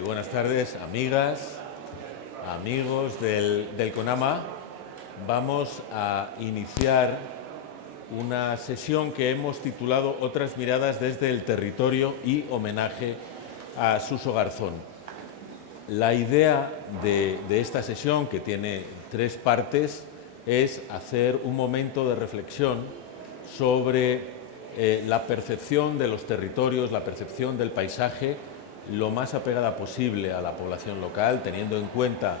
Buenas tardes, amigas, amigos del CONAMA. Vamos a iniciar una sesión que hemos titulado Otras miradas desde el territorio y homenaje a Suso Garzón. La idea de esta sesión, que tiene 3 partes, es hacer un momento de reflexión sobre la percepción de los territorios, la percepción del paisaje, lo más apegada posible a la población local, teniendo en cuenta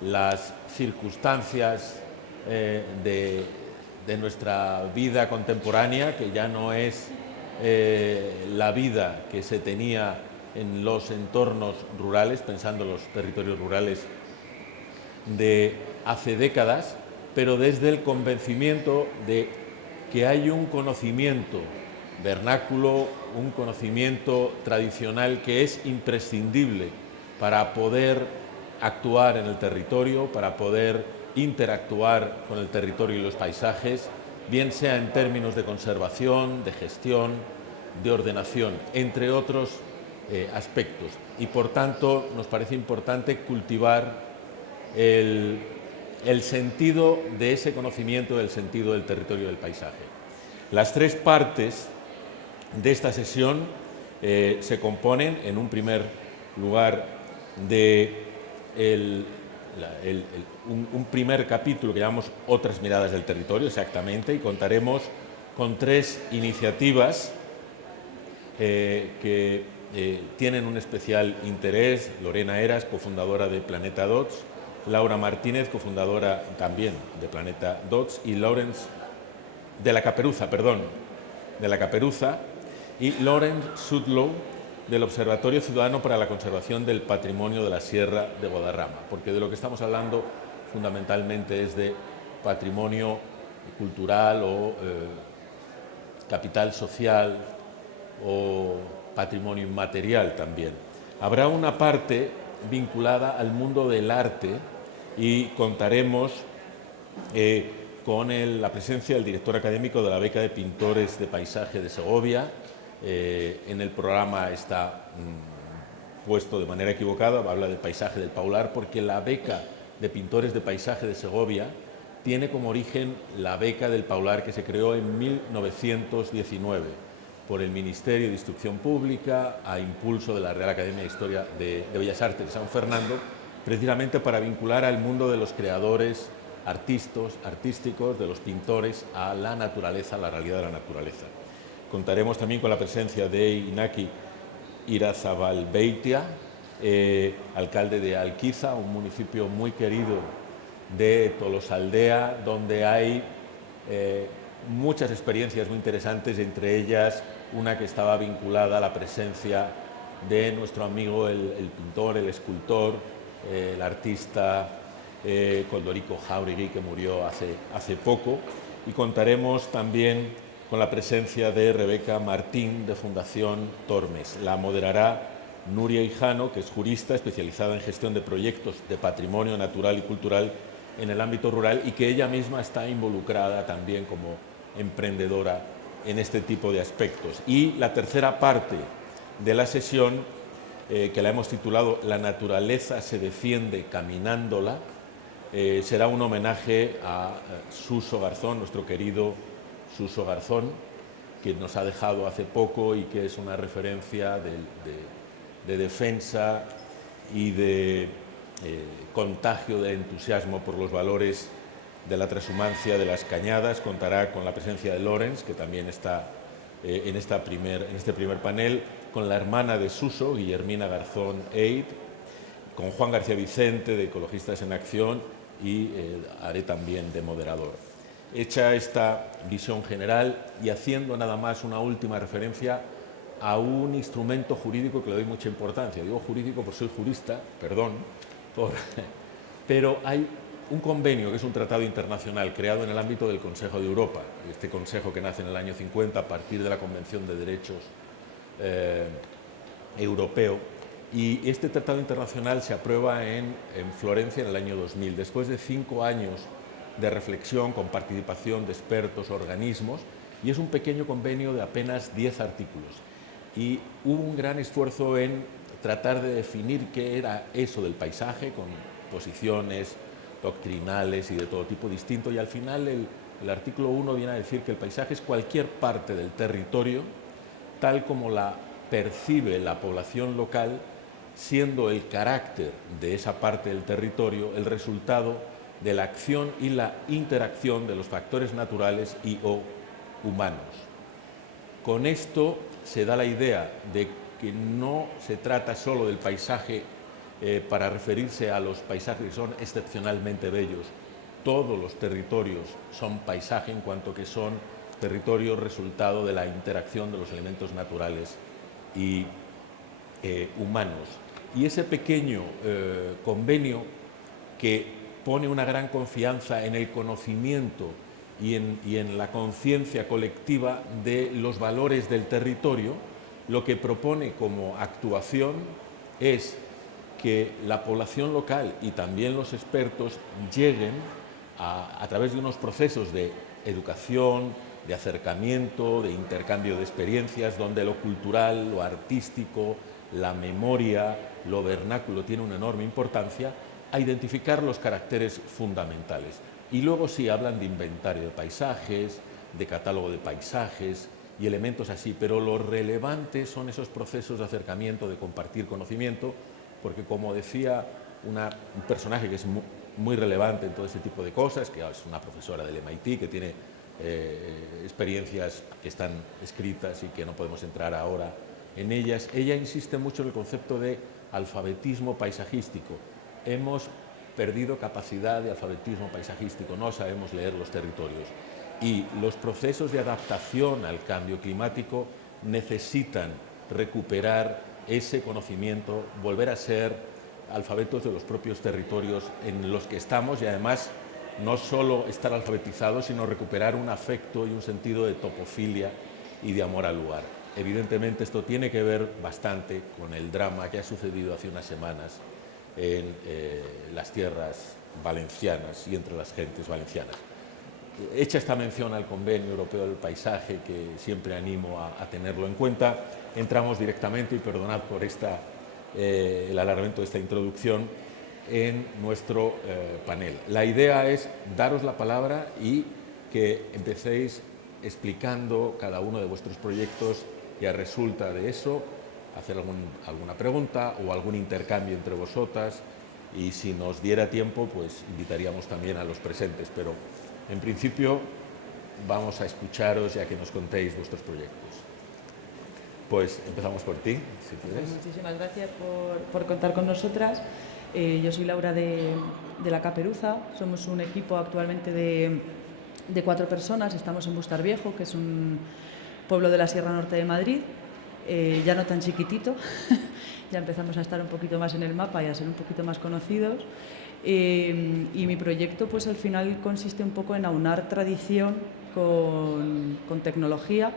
las circunstancias de nuestra vida contemporánea, que ya no es la vida que se tenía en los entornos rurales, pensando en los territorios rurales de hace décadas, pero desde el convencimiento de que hay un conocimiento vernáculo, un conocimiento tradicional que es imprescindible para poder actuar en el territorio, para poder interactuar con el territorio y los paisajes, bien sea en términos de conservación, de gestión, de ordenación, entre otros aspectos. Y por tanto nos parece importante cultivar el sentido de ese conocimiento, el sentido del territorio y del paisaje. Las 3 partes de esta sesión se componen, en un primer lugar, de un primer capítulo que llamamos Otras miradas del territorio, exactamente, y contaremos con 3 iniciativas que tienen un especial interés: Lorena Heras, cofundadora de Planeta Dots; Laura Martínez, cofundadora también de Planeta Dots; y Lawrence de la Caperuza, y Lawrence Sudlow, del Observatorio Ciudadano para la Conservación del Patrimonio de la Sierra de Guadarrama, porque de lo que estamos hablando fundamentalmente es de patrimonio cultural o capital social o patrimonio inmaterial también. Habrá una parte vinculada al mundo del arte y contaremos con la presencia del director académico de la Beca de Pintores de Paisaje de Segovia. En el programa está puesto de manera equivocada, habla del paisaje del Paular, porque la Beca de Pintores de Paisaje de Segovia tiene como origen la Beca del Paular, que se creó en 1919 por el Ministerio de Instrucción Pública a impulso de la Real Academia de Historia de Bellas Artes de San Fernando, precisamente para vincular al mundo de los creadores artísticos, de los pintores, a la naturaleza, a la realidad de la naturaleza. Contaremos también con la presencia de Inaki Irazabalbeitia, alcalde de Alquiza, un municipio muy querido de Tolosaldea, donde hay muchas experiencias muy interesantes, entre ellas una que estaba vinculada a la presencia de nuestro amigo el pintor, el escultor, el artista Koldorico Jáuregui, que murió hace poco. Y contaremos también con la presencia de Rebeca Martín, de Fundación Tormes. La moderará Nuria Hijano, que es jurista especializada en gestión de proyectos de patrimonio natural y cultural en el ámbito rural, y que ella misma está involucrada también como emprendedora en este tipo de aspectos. Y la tercera parte de la sesión, que la hemos titulado La naturaleza se defiende caminándola, será un homenaje a Suso Garzón, nuestro querido Suso Garzón, que nos ha dejado hace poco y que es una referencia de defensa y de contagio de entusiasmo por los valores de la transhumancia de las cañadas. Contará con la presencia de Lawrence, que también está en este primer panel, con la hermana de Suso, Guillermina Garzón Eid, con Juan García Vicente, de Ecologistas en Acción, y haré también de moderador. Hecha esta visión general y haciendo nada más una última referencia a un instrumento jurídico que le doy mucha importancia. Digo jurídico porque soy jurista, perdón, pero hay un convenio, que es un tratado internacional creado en el ámbito del Consejo de Europa, este consejo que nace en el año 50 a partir de la Convención de Derechos Europeo. Y este tratado internacional se aprueba en Florencia en el año 2000, después de 5 años de reflexión con participación de expertos, organismos, y es un pequeño convenio de apenas 10 artículos. Y hubo un gran esfuerzo en tratar de definir qué era eso del paisaje con posiciones doctrinales y de todo tipo distinto, y al final el artículo 1 viene a decir que el paisaje es cualquier parte del territorio tal como la percibe la población local, siendo el carácter de esa parte del territorio el resultado de la acción y la interacción de los factores naturales y o humanos. Con esto se da la idea de que no se trata solo del paisaje para referirse a los paisajes que son excepcionalmente bellos. Todos los territorios son paisaje en cuanto que son territorios resultado de la interacción de los elementos naturales y humanos. Y ese pequeño convenio que pone una gran confianza en el conocimiento y en la conciencia colectiva de los valores del territorio, lo que propone como actuación es que la población local y también los expertos lleguen a través de unos procesos de educación, de acercamiento, de intercambio de experiencias, donde lo cultural, lo artístico, la memoria, lo vernáculo tiene una enorme importancia, a identificar los caracteres fundamentales. Y luego sí hablan de inventario de paisajes, de catálogo de paisajes y elementos así, pero lo relevante son esos procesos de acercamiento, de compartir conocimiento, porque como decía un personaje que es muy relevante en todo este tipo de cosas, que es una profesora del MIT, que tiene experiencias que están escritas y que no podemos entrar ahora en ellas, ella insiste mucho en el concepto de alfabetismo paisajístico. Hemos perdido capacidad de alfabetismo paisajístico, no sabemos leer los territorios. Y los procesos de adaptación al cambio climático necesitan recuperar ese conocimiento, volver a ser alfabetos de los propios territorios en los que estamos y además no solo estar alfabetizados, sino recuperar un afecto y un sentido de topofilia y de amor al lugar. Evidentemente esto tiene que ver bastante con el drama que ha sucedido hace unas semanas en las tierras valencianas y entre las gentes valencianas. Hecha esta mención al Convenio Europeo del Paisaje, que siempre animo a tenerlo en cuenta, entramos directamente, y perdonad por el alargamiento de esta introducción, en nuestro panel. La idea es daros la palabra y que empecéis explicando cada uno de vuestros proyectos y a resulta de eso hacer alguna pregunta o algún intercambio entre vosotras, y si nos diera tiempo pues invitaríamos también a los presentes, pero en principio vamos a escucharos y a que nos contéis vuestros proyectos. Pues empezamos por ti, si quieres. Muchísimas gracias por contar con nosotras. Yo soy Laura de la Caperuza. Somos un equipo actualmente de 4 personas. Estamos en Bustar Viejo, que es un pueblo de la Sierra Norte de Madrid, ya no tan chiquitito. Ya empezamos a estar un poquito más en el mapa y a ser un poquito más conocidos. Y mi proyecto, pues al final consiste un poco en aunar tradición con tecnología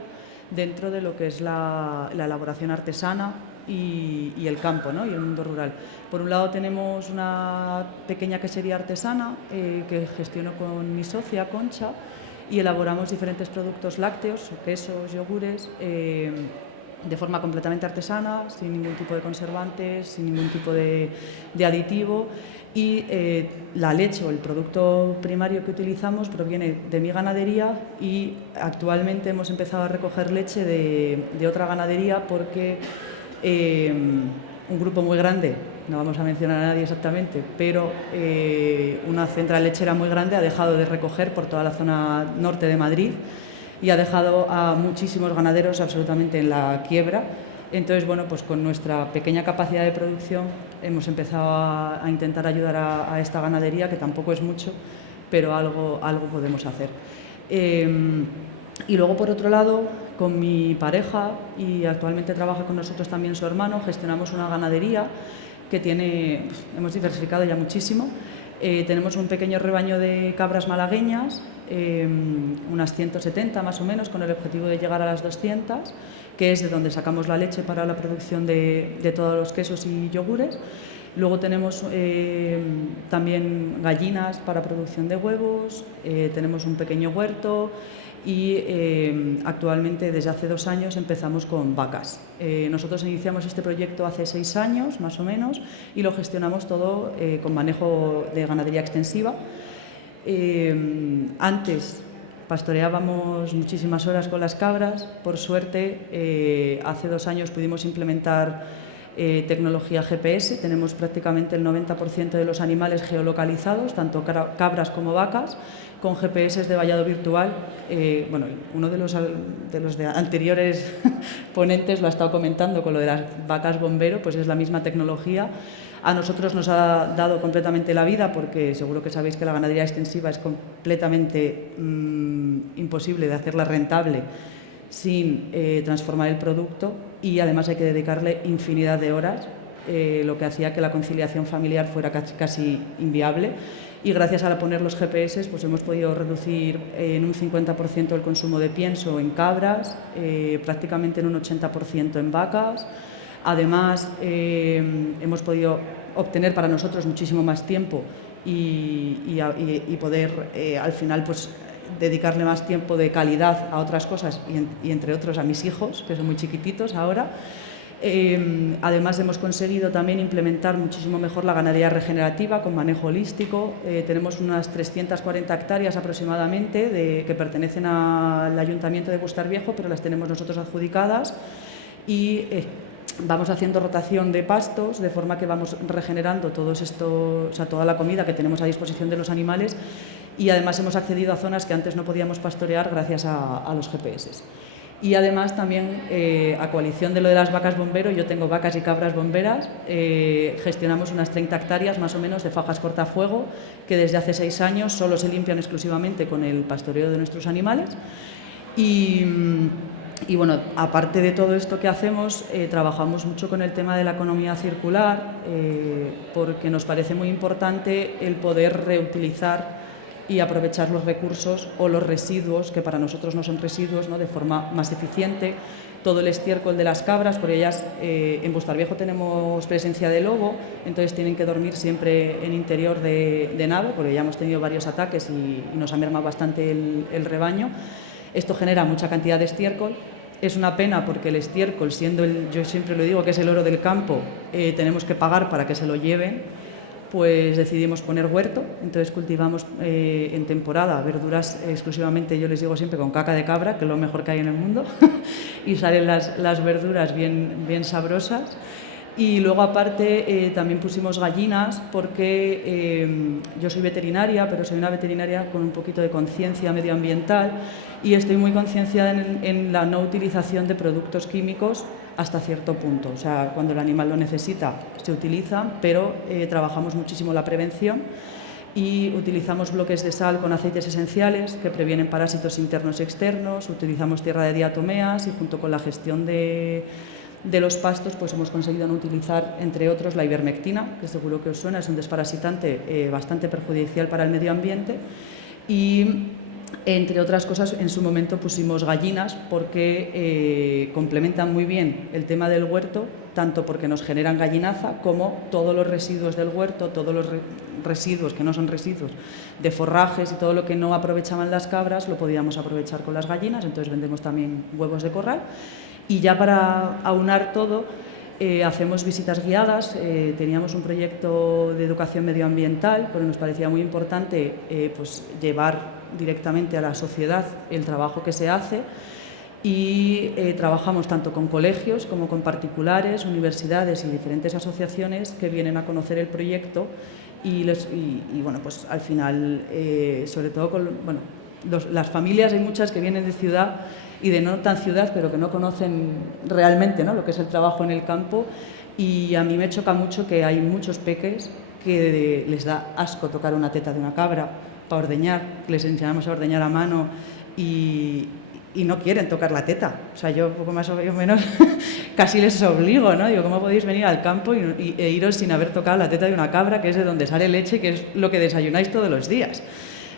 dentro de lo que es la elaboración artesana y el campo, ¿no? Y el mundo rural. Por un lado tenemos una pequeña quesería artesana que gestiono con mi socia Concha, y elaboramos diferentes productos lácteos, quesos, yogures, de forma completamente artesana, sin ningún tipo de conservantes, sin ningún tipo de aditivo. Y la leche o el producto primario que utilizamos proviene de mi ganadería, y actualmente hemos empezado a recoger leche de otra ganadería porque un grupo muy grande, no vamos a mencionar a nadie exactamente, pero una central lechera muy grande ha dejado de recoger por toda la zona norte de Madrid y ha dejado a muchísimos ganaderos absolutamente en la quiebra. Entonces, bueno, pues con nuestra pequeña capacidad de producción hemos empezado a intentar ayudar a esta ganadería, que tampoco es mucho, pero algo podemos hacer. Y luego, por otro lado, con mi pareja, y actualmente trabaja con nosotros también su hermano, gestionamos una ganadería que hemos diversificado ya muchísimo. Tenemos un pequeño rebaño de cabras malagueñas, unas 170 más o menos, con el objetivo de llegar a las 200, que es de donde sacamos la leche para la producción de todos los quesos y yogures. Luego tenemos también gallinas para producción de huevos, tenemos un pequeño huerto y actualmente desde hace 2 años empezamos con vacas. Nosotros iniciamos este proyecto hace 6 años más o menos y lo gestionamos todo con manejo de ganadería extensiva. Antes pastoreábamos muchísimas horas con las cabras. Por suerte, hace 2 años pudimos implementar tecnología GPS. Tenemos prácticamente el 90% de los animales geolocalizados, tanto cabras como vacas, con GPS de vallado virtual. Bueno, uno de los anteriores ponentes lo ha estado comentando con lo de las vacas bombero, pues es la misma tecnología. A nosotros nos ha dado completamente la vida porque seguro que sabéis que la ganadería extensiva es completamente imposible de hacerla rentable sin transformar el producto, y además hay que dedicarle infinidad de horas, lo que hacía que la conciliación familiar fuera casi inviable. Y gracias a poner los GPS pues hemos podido reducir en un 50% el consumo de pienso en cabras, prácticamente en un 80% en vacas. Además, hemos podido obtener para nosotros muchísimo más tiempo y poder al final pues dedicarle más tiempo de calidad a otras cosas y entre otros a mis hijos, que son muy chiquititos ahora. Además, hemos conseguido también implementar muchísimo mejor la ganadería regenerativa con manejo holístico. Tenemos unas 340 hectáreas aproximadamente que pertenecen al Ayuntamiento de Bustarviejo, pero las tenemos nosotros adjudicadas, y vamos haciendo rotación de pastos, de forma que vamos regenerando toda la comida que tenemos a disposición de los animales, y además hemos accedido a zonas que antes no podíamos pastorear gracias a los GPS. Y además también, a coalición de lo de las vacas bombero, yo tengo vacas y cabras bomberas, gestionamos unas 30 hectáreas más o menos de fajas cortafuego que desde hace 6 años solo se limpian exclusivamente con el pastoreo de nuestros animales. Y bueno, aparte de todo esto que hacemos, trabajamos mucho con el tema de la economía circular, porque nos parece muy importante el poder reutilizar y aprovechar los recursos o los residuos, que para nosotros no son residuos, ¿no?, de forma más eficiente. Todo el estiércol de las cabras, por ellas en Bustarviejo tenemos presencia de lobo, entonces tienen que dormir siempre en interior de nave, porque ya hemos tenido varios ataques y nos ha mermado bastante el rebaño. Esto genera mucha cantidad de estiércol. Es una pena porque el estiércol, yo siempre lo digo que es el oro del campo, tenemos que pagar para que se lo lleven. Pues decidimos poner huerto, entonces cultivamos en temporada verduras exclusivamente, yo les digo siempre, con caca de cabra, que es lo mejor que hay en el mundo, y salen las verduras bien sabrosas. Y luego, aparte, también pusimos gallinas porque yo soy veterinaria, pero soy una veterinaria con un poquito de conciencia medioambiental, y estoy muy concienciada en la no utilización de productos químicos hasta cierto punto. O sea, cuando el animal lo necesita, se utiliza, pero trabajamos muchísimo la prevención y utilizamos bloques de sal con aceites esenciales que previenen parásitos internos y externos, utilizamos tierra de diatomeas, y junto con la gestión de los pastos pues hemos conseguido no utilizar, entre otros, la ivermectina, que seguro que os suena, es un desparasitante bastante perjudicial para el medio ambiente. Y entre otras cosas, en su momento pusimos gallinas porque complementan muy bien el tema del huerto, tanto porque nos generan gallinaza como todos los residuos del huerto, todos los residuos que no son residuos de forrajes y todo lo que no aprovechaban las cabras lo podíamos aprovechar con las gallinas. Entonces vendemos también huevos de corral. Y ya para aunar todo, hacemos visitas guiadas. Teníamos un proyecto de educación medioambiental, pero nos parecía muy importante pues llevar directamente a la sociedad el trabajo que se hace, y trabajamos tanto con colegios como con particulares, universidades y diferentes asociaciones que vienen a conocer el proyecto, y bueno, pues al final, sobre todo con las familias, hay muchas que vienen de ciudad y de no tan ciudad, pero que no conocen realmente, ¿no?, lo que es el trabajo en el campo, y a mí me choca mucho que hay muchos peques que les da asco tocar una teta de una cabra para ordeñar, que les enseñamos a ordeñar a mano y no quieren tocar la teta. O sea, yo poco más o menos casi les obligo, ¿no? Digo, ¿cómo podéis venir al campo e iros sin haber tocado la teta de una cabra, que es de donde sale leche, que es lo que desayunáis todos los días?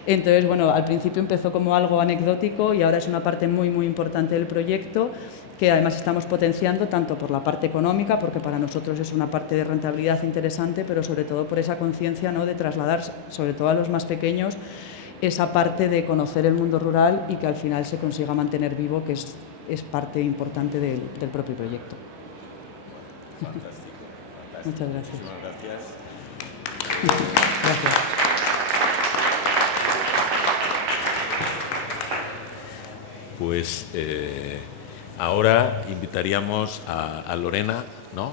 Entonces, bueno, al principio empezó como algo anecdótico y ahora es una parte muy, muy importante del proyecto, que además estamos potenciando tanto por la parte económica, porque para nosotros es una parte de rentabilidad interesante, pero sobre todo por esa conciencia, ¿no?, de trasladar, sobre todo a los más pequeños, esa parte de conocer el mundo rural y que al final se consiga mantener vivo, que es parte importante del propio proyecto. Fantástico, fantástico. Muchas gracias. Muchísimas gracias. Gracias. Pues ahora invitaríamos a Lorena, ¿no?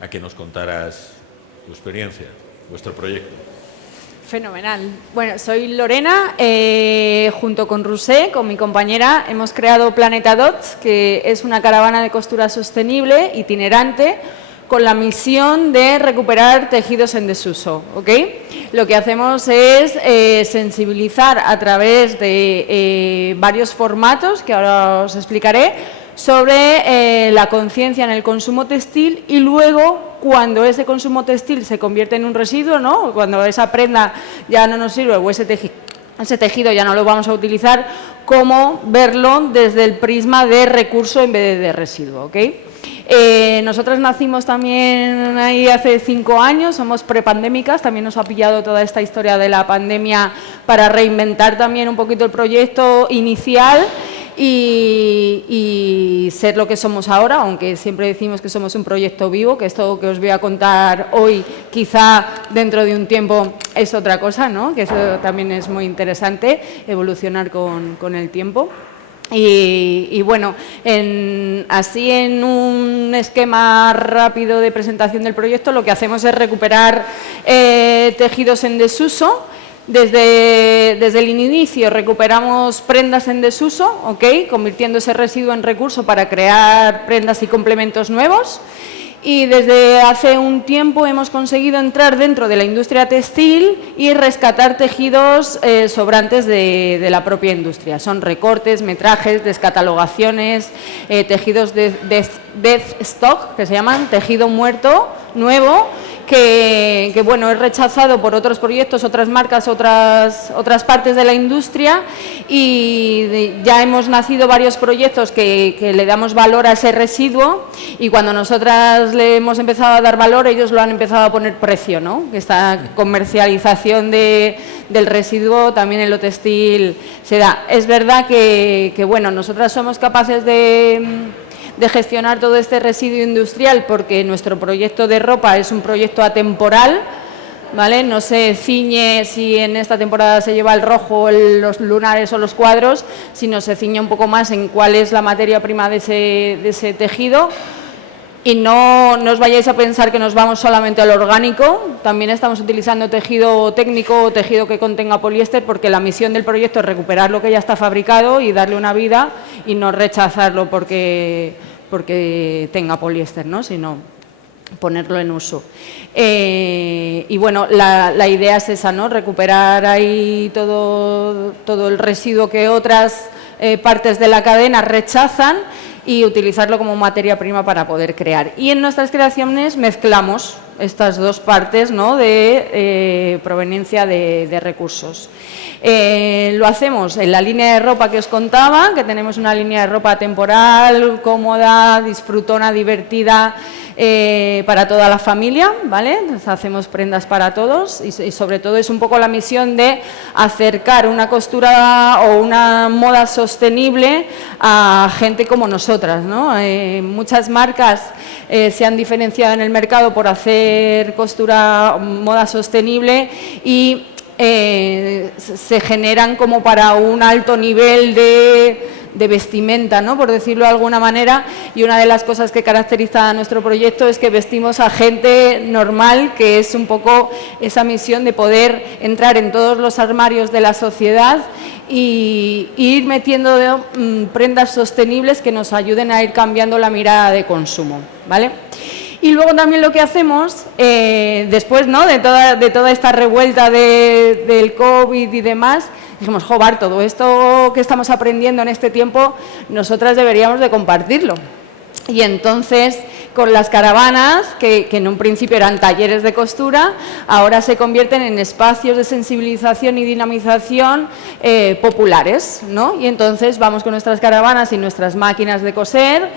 A que nos contaras tu experiencia, vuestro proyecto. Fenomenal. Bueno, soy Lorena, junto con Rusé, con mi compañera, hemos creado Planeta Dots, que es una caravana de costura sostenible, itinerante, con la misión de recuperar tejidos en desuso, ¿ok? Lo que hacemos es sensibilizar a través de varios formatos, que ahora os explicaré, sobre la conciencia en el consumo textil y luego, cuando ese consumo textil se convierte en un residuo, ¿no? Cuando esa prenda ya no nos sirve o ese tejido ya no lo vamos a utilizar, cómo verlo desde el prisma de recurso en vez de residuo, ¿ok? Nosotras nacimos también ahí hace 5 años, somos prepandémicas, también nos ha pillado toda esta historia de la pandemia para reinventar también un poquito el proyecto inicial y ser lo que somos ahora, aunque siempre decimos que somos un proyecto vivo, que esto que os voy a contar hoy quizá dentro de un tiempo es otra cosa, ¿no? Que eso también es muy interesante, evolucionar con el tiempo. Y bueno, así en un esquema rápido de presentación del proyecto, lo que hacemos es recuperar tejidos en desuso. Desde el inicio recuperamos prendas en desuso, ¿ok? Convirtiendo ese residuo en recurso para crear prendas y complementos nuevos. Y desde hace un tiempo hemos conseguido entrar dentro de la industria textil y rescatar tejidos sobrantes de la propia industria. Son recortes, metrajes, descatalogaciones, tejidos de death stock, que se llaman tejido muerto, nuevo, que bueno, es rechazado por otros proyectos, otras marcas, otras partes de la industria, y ya hemos nacido varios proyectos que le damos valor a ese residuo, y cuando nosotras le hemos empezado a dar valor, ellos lo han empezado a poner precio, ¿no? Esta comercialización del residuo también en lo textil se da. Es verdad que bueno, nosotras somos capaces de gestionar todo este residuo industrial, porque nuestro proyecto de ropa es un proyecto atemporal, ¿vale? No se ciñe si en esta temporada se lleva el rojo, los lunares o los cuadros, sino se ciñe un poco más en cuál es la materia prima de ese tejido. Y no os vayáis a pensar que nos vamos solamente al orgánico, también estamos utilizando tejido técnico o tejido que contenga poliéster, porque la misión del proyecto es recuperar lo que ya está fabricado y darle una vida y no rechazarlo porque tenga poliéster, ¿no? Sino ponerlo en uso. Y bueno, la idea es esa, ¿no? Recuperar ahí todo el residuo que otras partes de la cadena rechazan y utilizarlo como materia prima para poder crear. Y en nuestras creaciones mezclamos estas dos partes, ¿no? De proveniencia de recursos. Lo hacemos en la línea de ropa que os contaba, que tenemos una línea de ropa temporal, cómoda, disfrutona, divertida, para toda la familia, ¿vale? Entonces, hacemos prendas para todos y sobre todo es un poco la misión de acercar una costura o una moda sostenible a gente como nosotras, ¿no? Muchas marcas se han diferenciado en el mercado por hacer costura, moda sostenible, y se generan como para un alto nivel de vestimenta, ¿no? Por decirlo de alguna manera, y una de las cosas que caracteriza a nuestro proyecto es que vestimos a gente normal, que es un poco esa misión de poder entrar en todos los armarios de la sociedad y ir metiendo prendas sostenibles que nos ayuden a ir cambiando la mirada de consumo, ¿vale? Y luego también lo que hacemos, después, ¿no? de toda esta revuelta del COVID y demás, dijimos, joder, todo esto que estamos aprendiendo en este tiempo, nosotras deberíamos de compartirlo. Y entonces, con las caravanas, que en un principio eran talleres de costura, ahora se convierten en espacios de sensibilización y dinamización populares, ¿no? Y entonces vamos con nuestras caravanas y nuestras máquinas de coser,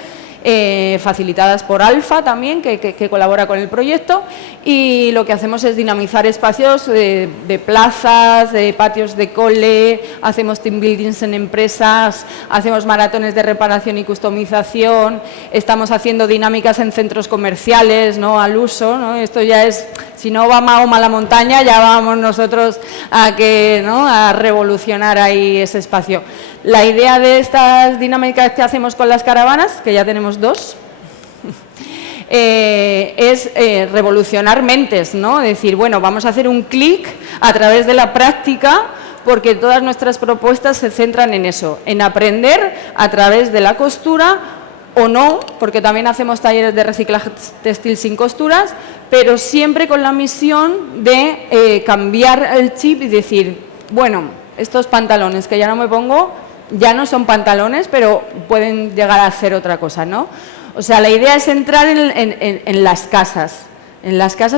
facilitadas por Alfa también, que colabora con el proyecto, y lo que hacemos es dinamizar espacios de plazas, de patios de cole, hacemos team buildings en empresas, hacemos maratones de reparación y customización, estamos haciendo dinámicas en centros comerciales, ¿no?, al uso, ¿no? Esto ya es, si no va Mahoma a la montaña, ya vamos nosotros a revolucionar ahí ese espacio. La idea de estas dinámicas que hacemos con las caravanas, que ya tenemos 2, es revolucionar mentes, ¿no? Decir, bueno, vamos a hacer un clic a través de la práctica, porque todas nuestras propuestas se centran en eso, en aprender a través de la costura o no, porque también hacemos talleres de reciclaje textil sin costuras, pero siempre con la misión de cambiar el chip y decir, bueno, estos pantalones que ya no me pongo, ya no son pantalones, pero pueden llegar a ser otra cosa, ¿no? O sea, la idea es entrar en las casas,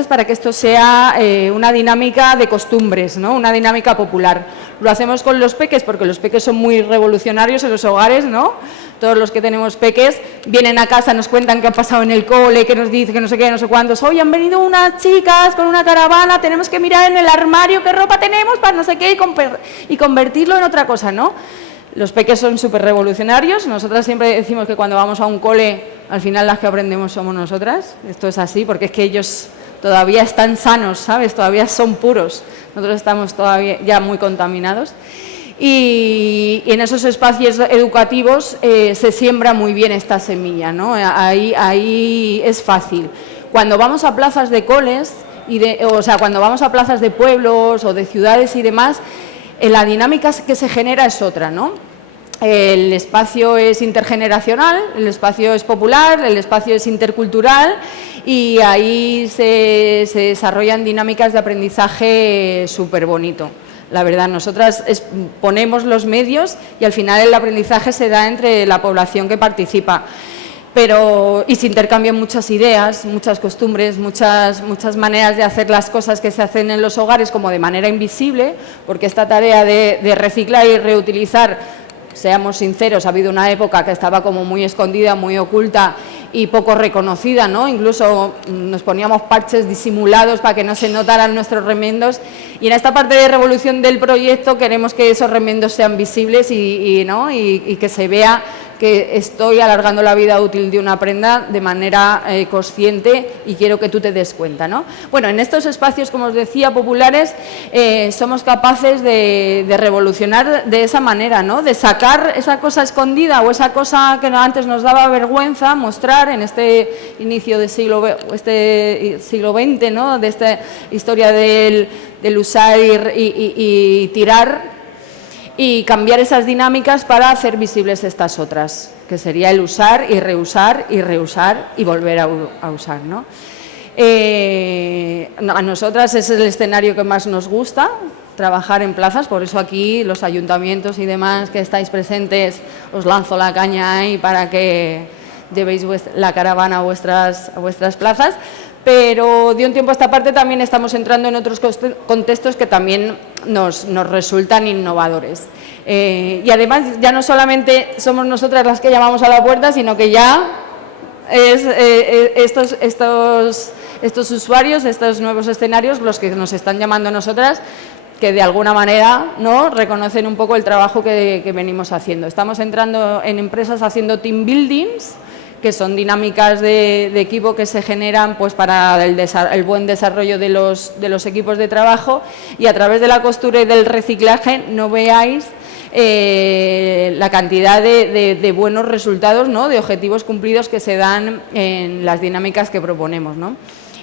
para que esto sea una dinámica de costumbres, ¿no?, una dinámica popular. Lo hacemos con los peques, porque los peques son muy revolucionarios en los hogares, ¿no? Todos los que tenemos peques vienen a casa, nos cuentan qué ha pasado en el cole, que nos dice que no sé qué, no sé cuántos. Hoy han venido unas chicas con una caravana, tenemos que mirar en el armario qué ropa tenemos para no sé qué y convertirlo en otra cosa, ¿no? Los peques son súper revolucionarios. Nosotras siempre decimos que cuando vamos a un cole, al final las que aprendemos somos nosotras. Esto es así, porque es que ellos todavía están sanos, ¿sabes? Todavía son puros. Nosotros estamos todavía ya muy contaminados. Y en esos espacios educativos se siembra muy bien esta semilla, ¿no? Ahí es fácil. Cuando vamos a plazas de coles, cuando vamos a plazas de pueblos o de ciudades y demás, la dinámica que se genera es otra, ¿no? El espacio es intergeneracional, el espacio es popular, el espacio es intercultural y ahí se desarrollan dinámicas de aprendizaje súper bonito. La verdad, nosotras ponemos los medios y al final el aprendizaje se da entre la población que participa. Y se intercambian muchas ideas, muchas costumbres, muchas maneras de hacer las cosas que se hacen en los hogares como de manera invisible, porque esta tarea de reciclar y reutilizar, seamos sinceros, ha habido una época que estaba como muy escondida, muy oculta y poco reconocida, ¿no? Incluso nos poníamos parches disimulados para que no se notaran nuestros remiendos, y en esta parte de revolución del proyecto queremos que esos remiendos sean visibles y que se vea que estoy alargando la vida útil de una prenda de manera consciente y quiero que tú te des cuenta, ¿no? Bueno, en estos espacios, como os decía, populares, somos capaces de revolucionar de esa manera, ¿no? De sacar esa cosa escondida o esa cosa que antes nos daba vergüenza mostrar en este inicio del siglo XX, ¿no? De esta historia del usar y tirar, y cambiar esas dinámicas para hacer visibles estas otras, que sería el usar y reusar y volver a usar, ¿no? A nosotras es el escenario que más nos gusta, trabajar en plazas, por eso aquí los ayuntamientos y demás que estáis presentes os lanzo la caña ahí para que llevéis la caravana a vuestras plazas. Pero de un tiempo a esta parte también estamos entrando en otros contextos que también nos resultan innovadores. Y además ya no solamente somos nosotras las que llamamos a la puerta, sino que ya estos usuarios, estos nuevos escenarios, los que nos están llamando a nosotras, que de alguna manera, ¿no?, reconocen un poco el trabajo que venimos haciendo. Estamos entrando en empresas haciendo team buildings, que son dinámicas de equipo que se generan pues para el buen desarrollo de los equipos de trabajo, y a través de la costura y del reciclaje no veáis la cantidad de buenos resultados, ¿no?, de objetivos cumplidos que se dan en las dinámicas que proponemos, ¿no?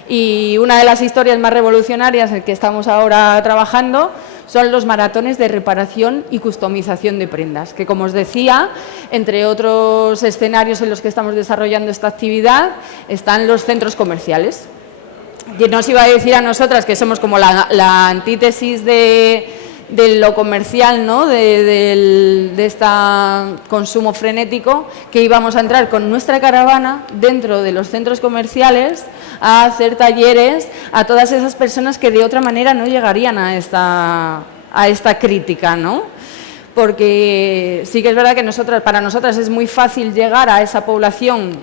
Y una de las historias más revolucionarias en que estamos ahora trabajando son los maratones de reparación y customización de prendas, que, como os decía, entre otros escenarios en los que estamos desarrollando esta actividad están los centros comerciales. Y nos iba a decir a nosotras que somos como la antítesis de lo comercial, ¿no?, de este consumo frenético, que íbamos a entrar con nuestra caravana dentro de los centros comerciales a hacer talleres a todas esas personas que de otra manera no llegarían a esta crítica, ¿no? Porque sí que es verdad que para nosotras es muy fácil llegar a esa población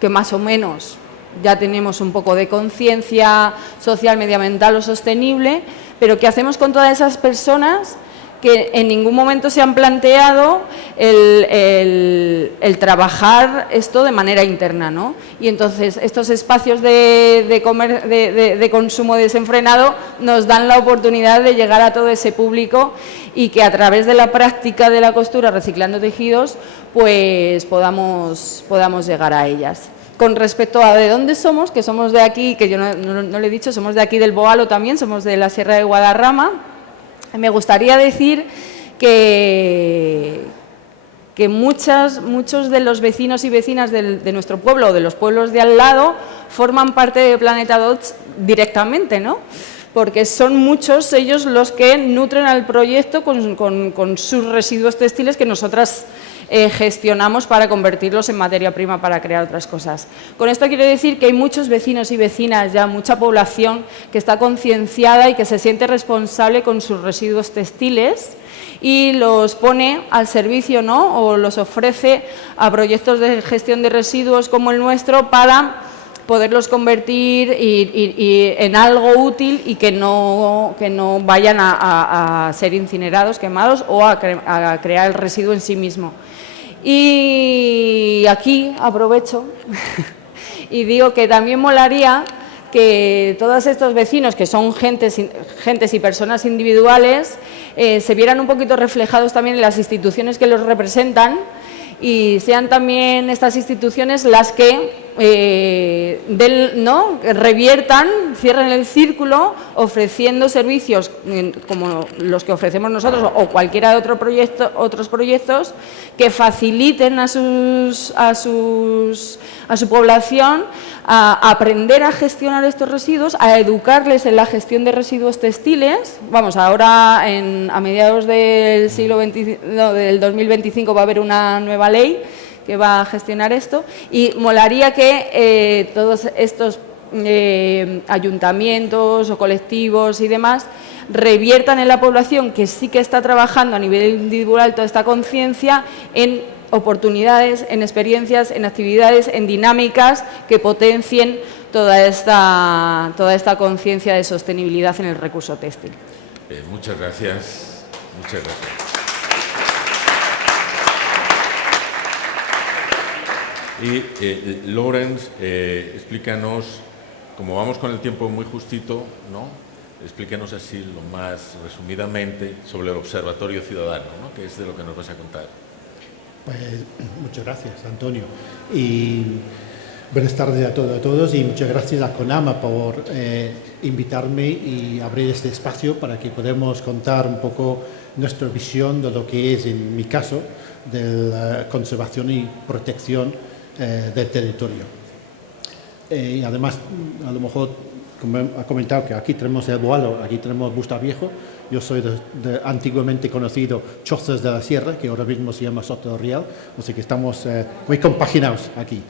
que más o menos ya tenemos un poco de conciencia social, medioambiental o sostenible, pero ¿qué hacemos con todas esas personas que en ningún momento se han planteado el trabajar esto de manera interna, ¿no? Y entonces estos espacios de consumo desenfrenado nos dan la oportunidad de llegar a todo ese público y que a través de la práctica de la costura reciclando tejidos pues podamos llegar a ellas. Con respecto a de dónde somos, que somos de aquí, que yo no le he dicho, somos de aquí del Boalo también, somos de la Sierra de Guadarrama. Me gustaría decir que muchos de los vecinos y vecinas de nuestro pueblo o de los pueblos de al lado forman parte de Planeta Dots directamente, ¿no? Porque son muchos ellos los que nutren al proyecto con sus residuos textiles que nosotras gestionamos para convertirlos en materia prima para crear otras cosas. Con esto quiero decir que hay muchos vecinos y vecinas, ya mucha población que está concienciada y que se siente responsable con sus residuos textiles y los pone al servicio, ¿no? O los ofrece a proyectos de gestión de residuos como el nuestro para poderlos convertir en algo útil y que no vayan a ser incinerados, quemados o a crear el residuo en sí mismo. Y aquí aprovecho y digo que también molaría que todos estos vecinos, que son gentes y personas individuales, se vieran un poquito reflejados también en las instituciones que los representan y sean también estas instituciones las que reviertan, cierren el círculo, ofreciendo servicios como los que ofrecemos nosotros o cualquiera de otros proyectos que faciliten a su población a aprender a gestionar estos residuos, a educarles en la gestión de residuos textiles. Vamos, ahora a mediados del del 2025 va a haber una nueva ley que va a gestionar esto y molaría que todos estos ayuntamientos o colectivos y demás reviertan en la población que sí que está trabajando a nivel individual toda esta conciencia en oportunidades, en experiencias, en actividades, en dinámicas que potencien toda esta conciencia de sostenibilidad en el recurso textil. Muchas gracias. Muchas gracias. Y Lawrence, explícanos, como vamos con el tiempo muy justito, ¿no? Explícanos así lo más resumidamente sobre el Observatorio Ciudadano, ¿no? Que es de lo que nos vas a contar. Pues muchas gracias, Antonio. Y buenas tardes a todos y muchas gracias a CONAMA por invitarme y abrir este espacio para que podamos contar un poco nuestra visión de lo que es, en mi caso, de la conservación y protección del territorio. Y además, a lo mejor, como ha comentado, que aquí tenemos el Boalo, aquí tenemos Busta Viejo. Yo soy de antiguamente conocido Chozas de la Sierra, que ahora mismo se llama Soto del Real, o sea que estamos muy compaginados aquí.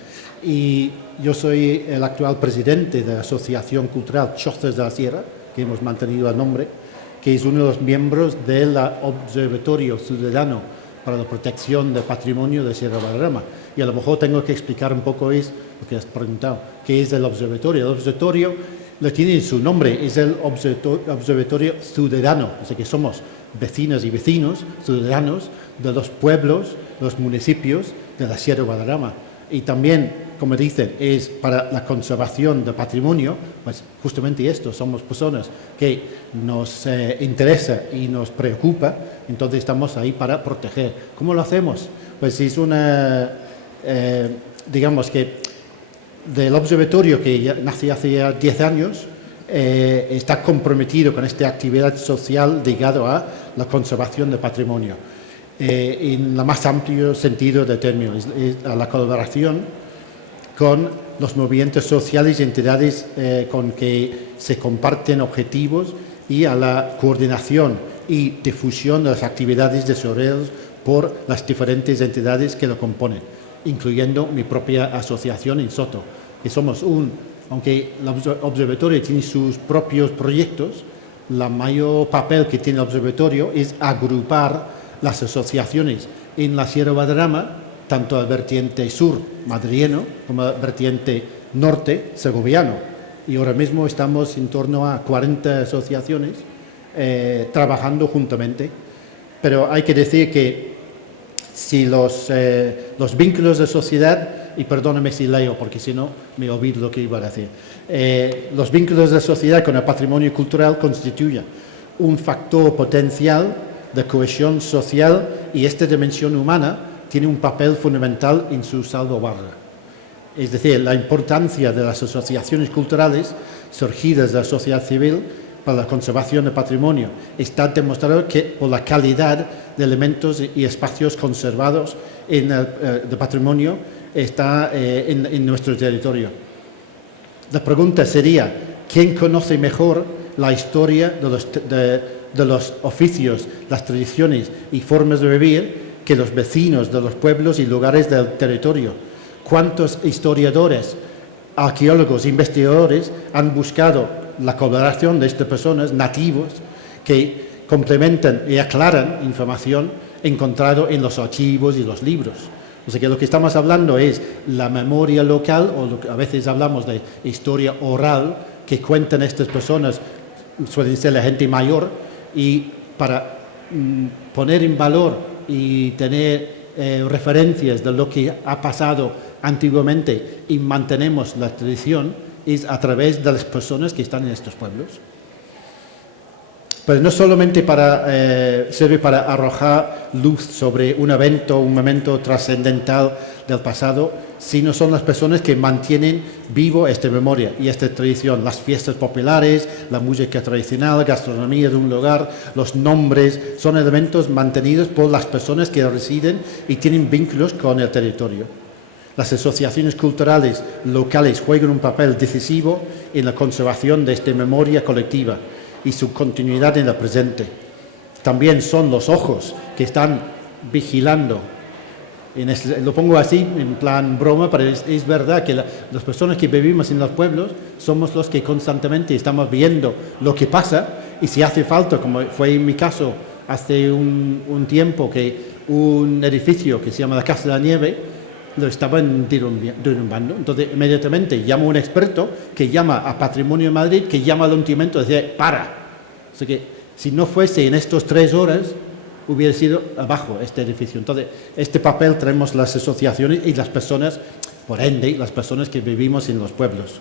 Y yo soy el actual presidente de la Asociación Cultural Chozas de la Sierra, que hemos mantenido el nombre, que es uno de los miembros del Observatorio Ciudadano para la Protección del Patrimonio de Sierra de Guadarrama. Y a lo mejor tengo que explicar un poco lo que has preguntado, ¿qué es el observatorio? El observatorio lo tiene en su nombre, es el Observatorio Ciudadano, o sea que somos vecinas y vecinos, ciudadanos de los pueblos, los municipios de la Sierra de Guadarrama. Y también, como dicen, es para la conservación del patrimonio, pues justamente esto, somos personas que nos interesa y nos preocupa, entonces estamos ahí para proteger. ¿Cómo lo hacemos? Pues es digamos que del observatorio que ya nació hace ya 10 años, está comprometido con esta actividad social ligada a la conservación del patrimonio. En el más amplio sentido del término, a la colaboración con los movimientos sociales y entidades con que se comparten objetivos y a la coordinación y difusión de las actividades desarrolladas por las diferentes entidades que lo componen, incluyendo mi propia asociación en Soto, que somos aunque el observatorio tiene sus propios proyectos, el mayor papel que tiene el observatorio es agrupar las asociaciones en la Sierra de Guadarrama, tanto la vertiente sur madrileño como vertiente norte segoviano. Y ahora mismo estamos en torno a 40 asociaciones trabajando juntamente. Pero hay que decir que si los vínculos de sociedad, y perdóname si leo porque si no me olvido lo que iba a decir, los vínculos de sociedad con el patrimonio cultural constituyen un factor potencial de cohesión social y esta dimensión humana tiene un papel fundamental en su salvaguarda. Es decir, la importancia de las asociaciones culturales surgidas de la sociedad civil para la conservación del patrimonio está demostrado que por la calidad de elementos y espacios conservados en el patrimonio está en nuestro territorio. La pregunta sería, ¿quién conoce mejor la historia de los oficios, las tradiciones y formas de vivir que los vecinos de los pueblos y lugares del territorio? ¿Cuántos historiadores, arqueólogos, investigadores han buscado la colaboración de estas personas nativos que complementan y aclaran información encontrada en los archivos y los libros? O sea que lo que estamos hablando es la memoria local, o lo que a veces hablamos de historia oral, que cuentan estas personas, suelen ser la gente mayor, y para poner en valor y tener referencias de lo que ha pasado antiguamente y mantenemos la tradición, es a través de las personas que están en estos pueblos. Pero no solamente sirve para arrojar luz sobre un evento, un momento trascendental del pasado, sino son las personas que mantienen vivo esta memoria y esta tradición, las fiestas populares, la música tradicional, la gastronomía de un lugar, los nombres, son elementos mantenidos por las personas que residen y tienen vínculos con el territorio. Las asociaciones culturales locales juegan un papel decisivo en la conservación de esta memoria colectiva y su continuidad en el presente. También son los ojos que están vigilando. Lo pongo así, en plan broma, pero es verdad que las personas que vivimos en los pueblos somos los que constantemente estamos viendo lo que pasa y si hace falta, como fue en mi caso hace un tiempo, que un edificio que se llama la Casa de la Nieve lo estaban derrumbando. Entonces, inmediatamente llamo a un experto que llama a Patrimonio de Madrid, que llama al ayuntamiento y dice, para. O sea que, si no fuese en estas 3 horas, hubiera sido abajo este edificio. Entonces, este papel tenemos las asociaciones y las personas, por ende, las personas que vivimos en los pueblos.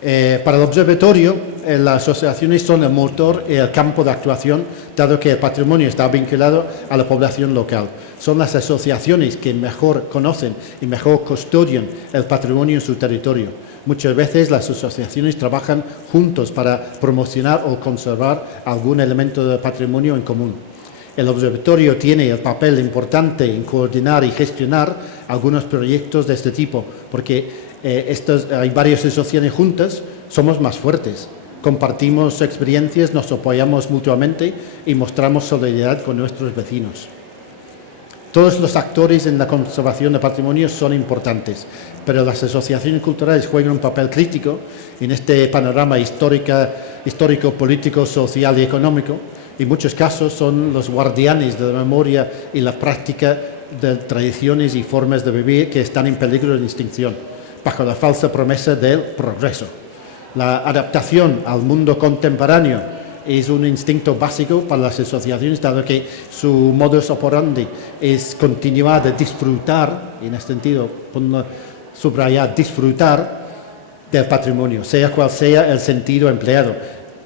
Para el observatorio, las asociaciones son el motor y el campo de actuación, dado que el patrimonio está vinculado a la población local. Son las asociaciones que mejor conocen y mejor custodian el patrimonio en su territorio. Muchas veces las asociaciones trabajan juntos para promocionar o conservar algún elemento del patrimonio en común. El observatorio tiene el papel importante en coordinar y gestionar algunos proyectos de este tipo, porque hay varias asociaciones juntas, somos más fuertes, compartimos experiencias, nos apoyamos mutuamente y mostramos solidaridad con nuestros vecinos. Todos los actores en la conservación del patrimonio son importantes, pero las asociaciones culturales juegan un papel crítico en este panorama histórico, político, social y económico. En muchos casos son los guardianes de la memoria y la práctica de tradiciones y formas de vivir que están en peligro de extinción, bajo la falsa promesa del progreso. La adaptación al mundo contemporáneo es un instinto básico para las asociaciones, dado que su modus operandi es continuar de disfrutar, en este sentido, subrayar, disfrutar del patrimonio, sea cual sea el sentido empleado,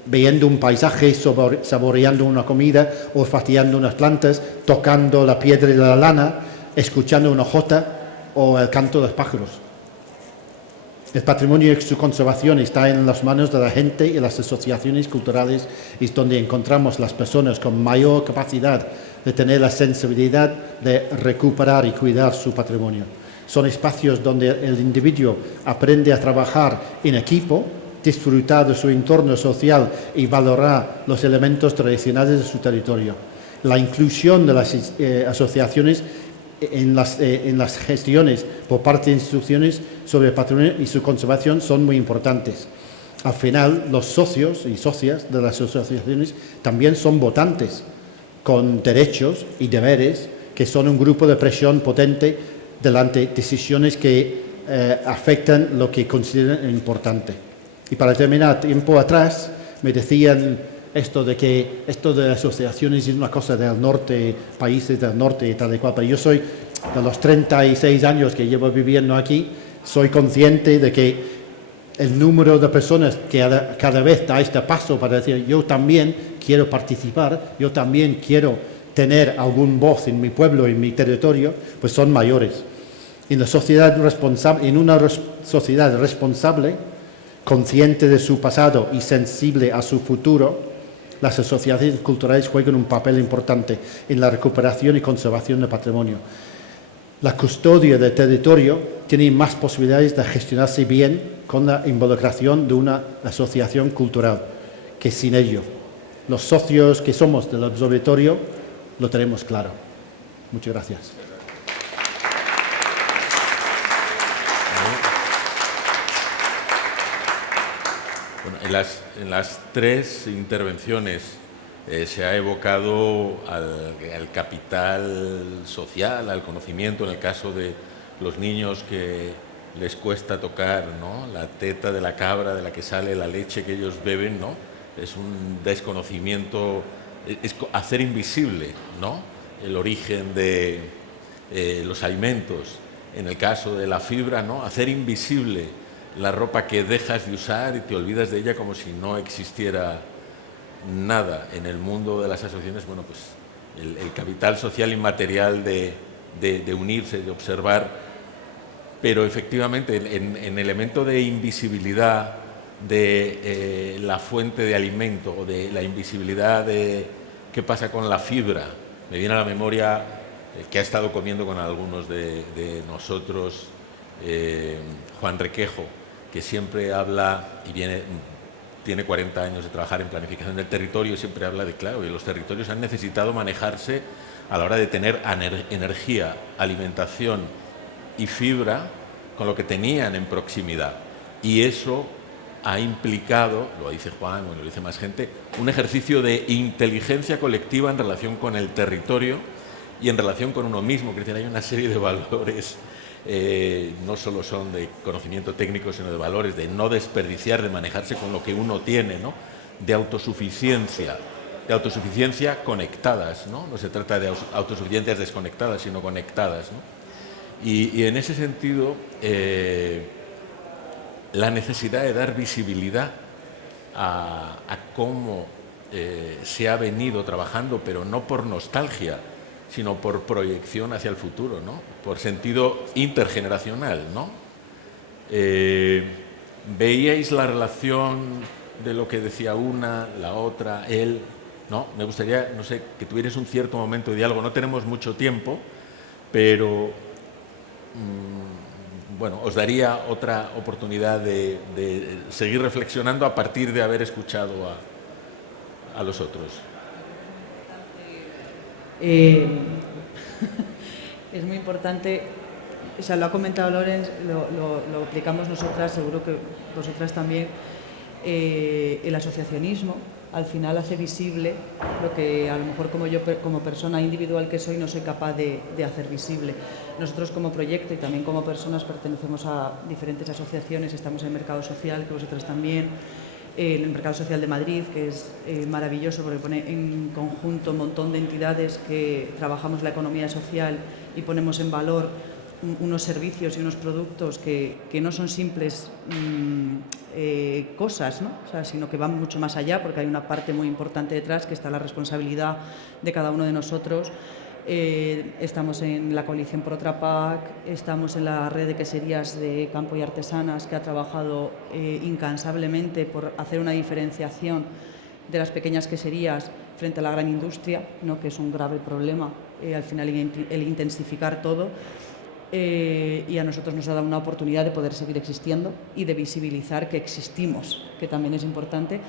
viendo un paisaje, saboreando una comida, olfateando unas plantas, tocando la piedra y la lana, escuchando una jota o el canto de los pájaros. El patrimonio y su conservación está en las manos de la gente y las asociaciones culturales, es donde encontramos las personas con mayor capacidad de tener la sensibilidad de recuperar y cuidar su patrimonio. Son espacios donde el individuo aprende a trabajar en equipo, disfrutar de su entorno social y valorar los elementos tradicionales de su territorio. La inclusión de las asociaciones en las gestiones por parte de instituciones sobre el patrimonio y su conservación son muy importantes. Al final, los socios y socias de las asociaciones también son votantes, con derechos y deberes que son un grupo de presión potente delante de decisiones que afectan lo que consideran importante. Y para terminar, tiempo atrás me decían esto de asociaciones es una cosa del norte, países del norte y tal y cual, pero yo soy de los 36 años que llevo viviendo aquí, soy consciente de que el número de personas que cada vez da este paso para decir yo también quiero participar, yo también quiero tener algún voz en mi pueblo, en mi territorio, pues son mayores. En una sociedad responsable, consciente de su pasado y sensible a su futuro, las asociaciones culturales juegan un papel importante en la recuperación y conservación del patrimonio. La custodia del territorio tiene más posibilidades de gestionarse bien con la involucración de una asociación cultural que sin ello. Los socios que somos del observatorio lo tenemos claro. Muchas gracias. Bueno, en las tres intervenciones se ha evocado al capital social, al conocimiento, en el caso de los niños que les cuesta tocar, ¿no?, la teta de la cabra de la que sale la leche que ellos beben, ¿no? Es un desconocimiento, es hacer invisible, ¿no?, el origen de los alimentos. En el caso de la fibra, ¿no?, hacer invisible la ropa que dejas de usar y te olvidas de ella como si no existiera nada. En el mundo de las asociaciones, bueno, pues el capital social inmaterial de unirse, de observar, pero efectivamente en elemento de invisibilidad de la fuente de alimento o de la invisibilidad de qué pasa con la fibra, me viene a la memoria que ha estado comiendo con algunos de nosotros Juan Requejo, que siempre habla y tiene 40 años de trabajar en planificación del territorio y siempre habla de, claro, que los territorios han necesitado manejarse a la hora de tener energía, alimentación y fibra con lo que tenían en proximidad. Y eso ha implicado, lo dice Juan, bueno, lo dice más gente, un ejercicio de inteligencia colectiva en relación con el territorio y en relación con uno mismo. Es decir, hay una serie de valores, no solo son de conocimiento técnico, sino de valores de no desperdiciar, de manejarse con lo que uno tiene, ¿no?, de autosuficiencia conectadas, ¿no? No se trata de autosuficiencias desconectadas, sino conectadas, ¿no? Y en ese sentido, la necesidad de dar visibilidad a cómo se ha venido trabajando, pero no por nostalgia, sino por proyección hacia el futuro, ¿no?, por sentido intergeneracional, ¿no? ¿Veíais la relación de lo que decía una, la otra, él? ¿No? Me gustaría, no sé, que tuvierais un cierto momento de diálogo. No tenemos mucho tiempo, pero bueno, os daría otra oportunidad de seguir reflexionando a partir de haber escuchado a los otros. Es muy importante, o sea, lo ha comentado Lorenz, lo aplicamos nosotras, seguro que vosotras también. El asociacionismo al final hace visible lo que a lo mejor como yo, como persona individual que soy, no soy capaz de hacer visible. Nosotros como proyecto y también como personas pertenecemos a diferentes asociaciones, estamos en el Mercado Social, que vosotras también, en el Mercado Social de Madrid, que es maravilloso porque pone en conjunto un montón de entidades que trabajamos la economía social y ponemos en valor unos servicios y unos productos que no son simples cosas, ¿no? O sea, sino que van mucho más allá, porque hay una parte muy importante detrás, que está la responsabilidad de cada uno de nosotros. Estamos en la coalición por otra PAC, estamos en la red de queserías de campo y artesanas, que ha trabajado incansablemente por hacer una diferenciación de las pequeñas queserías frente a la gran industria, ¿no?, que es un grave problema, al final el intensificar todo. Y a nosotros nos ha dado una oportunidad de poder seguir existiendo y de visibilizar que existimos, que también es importante.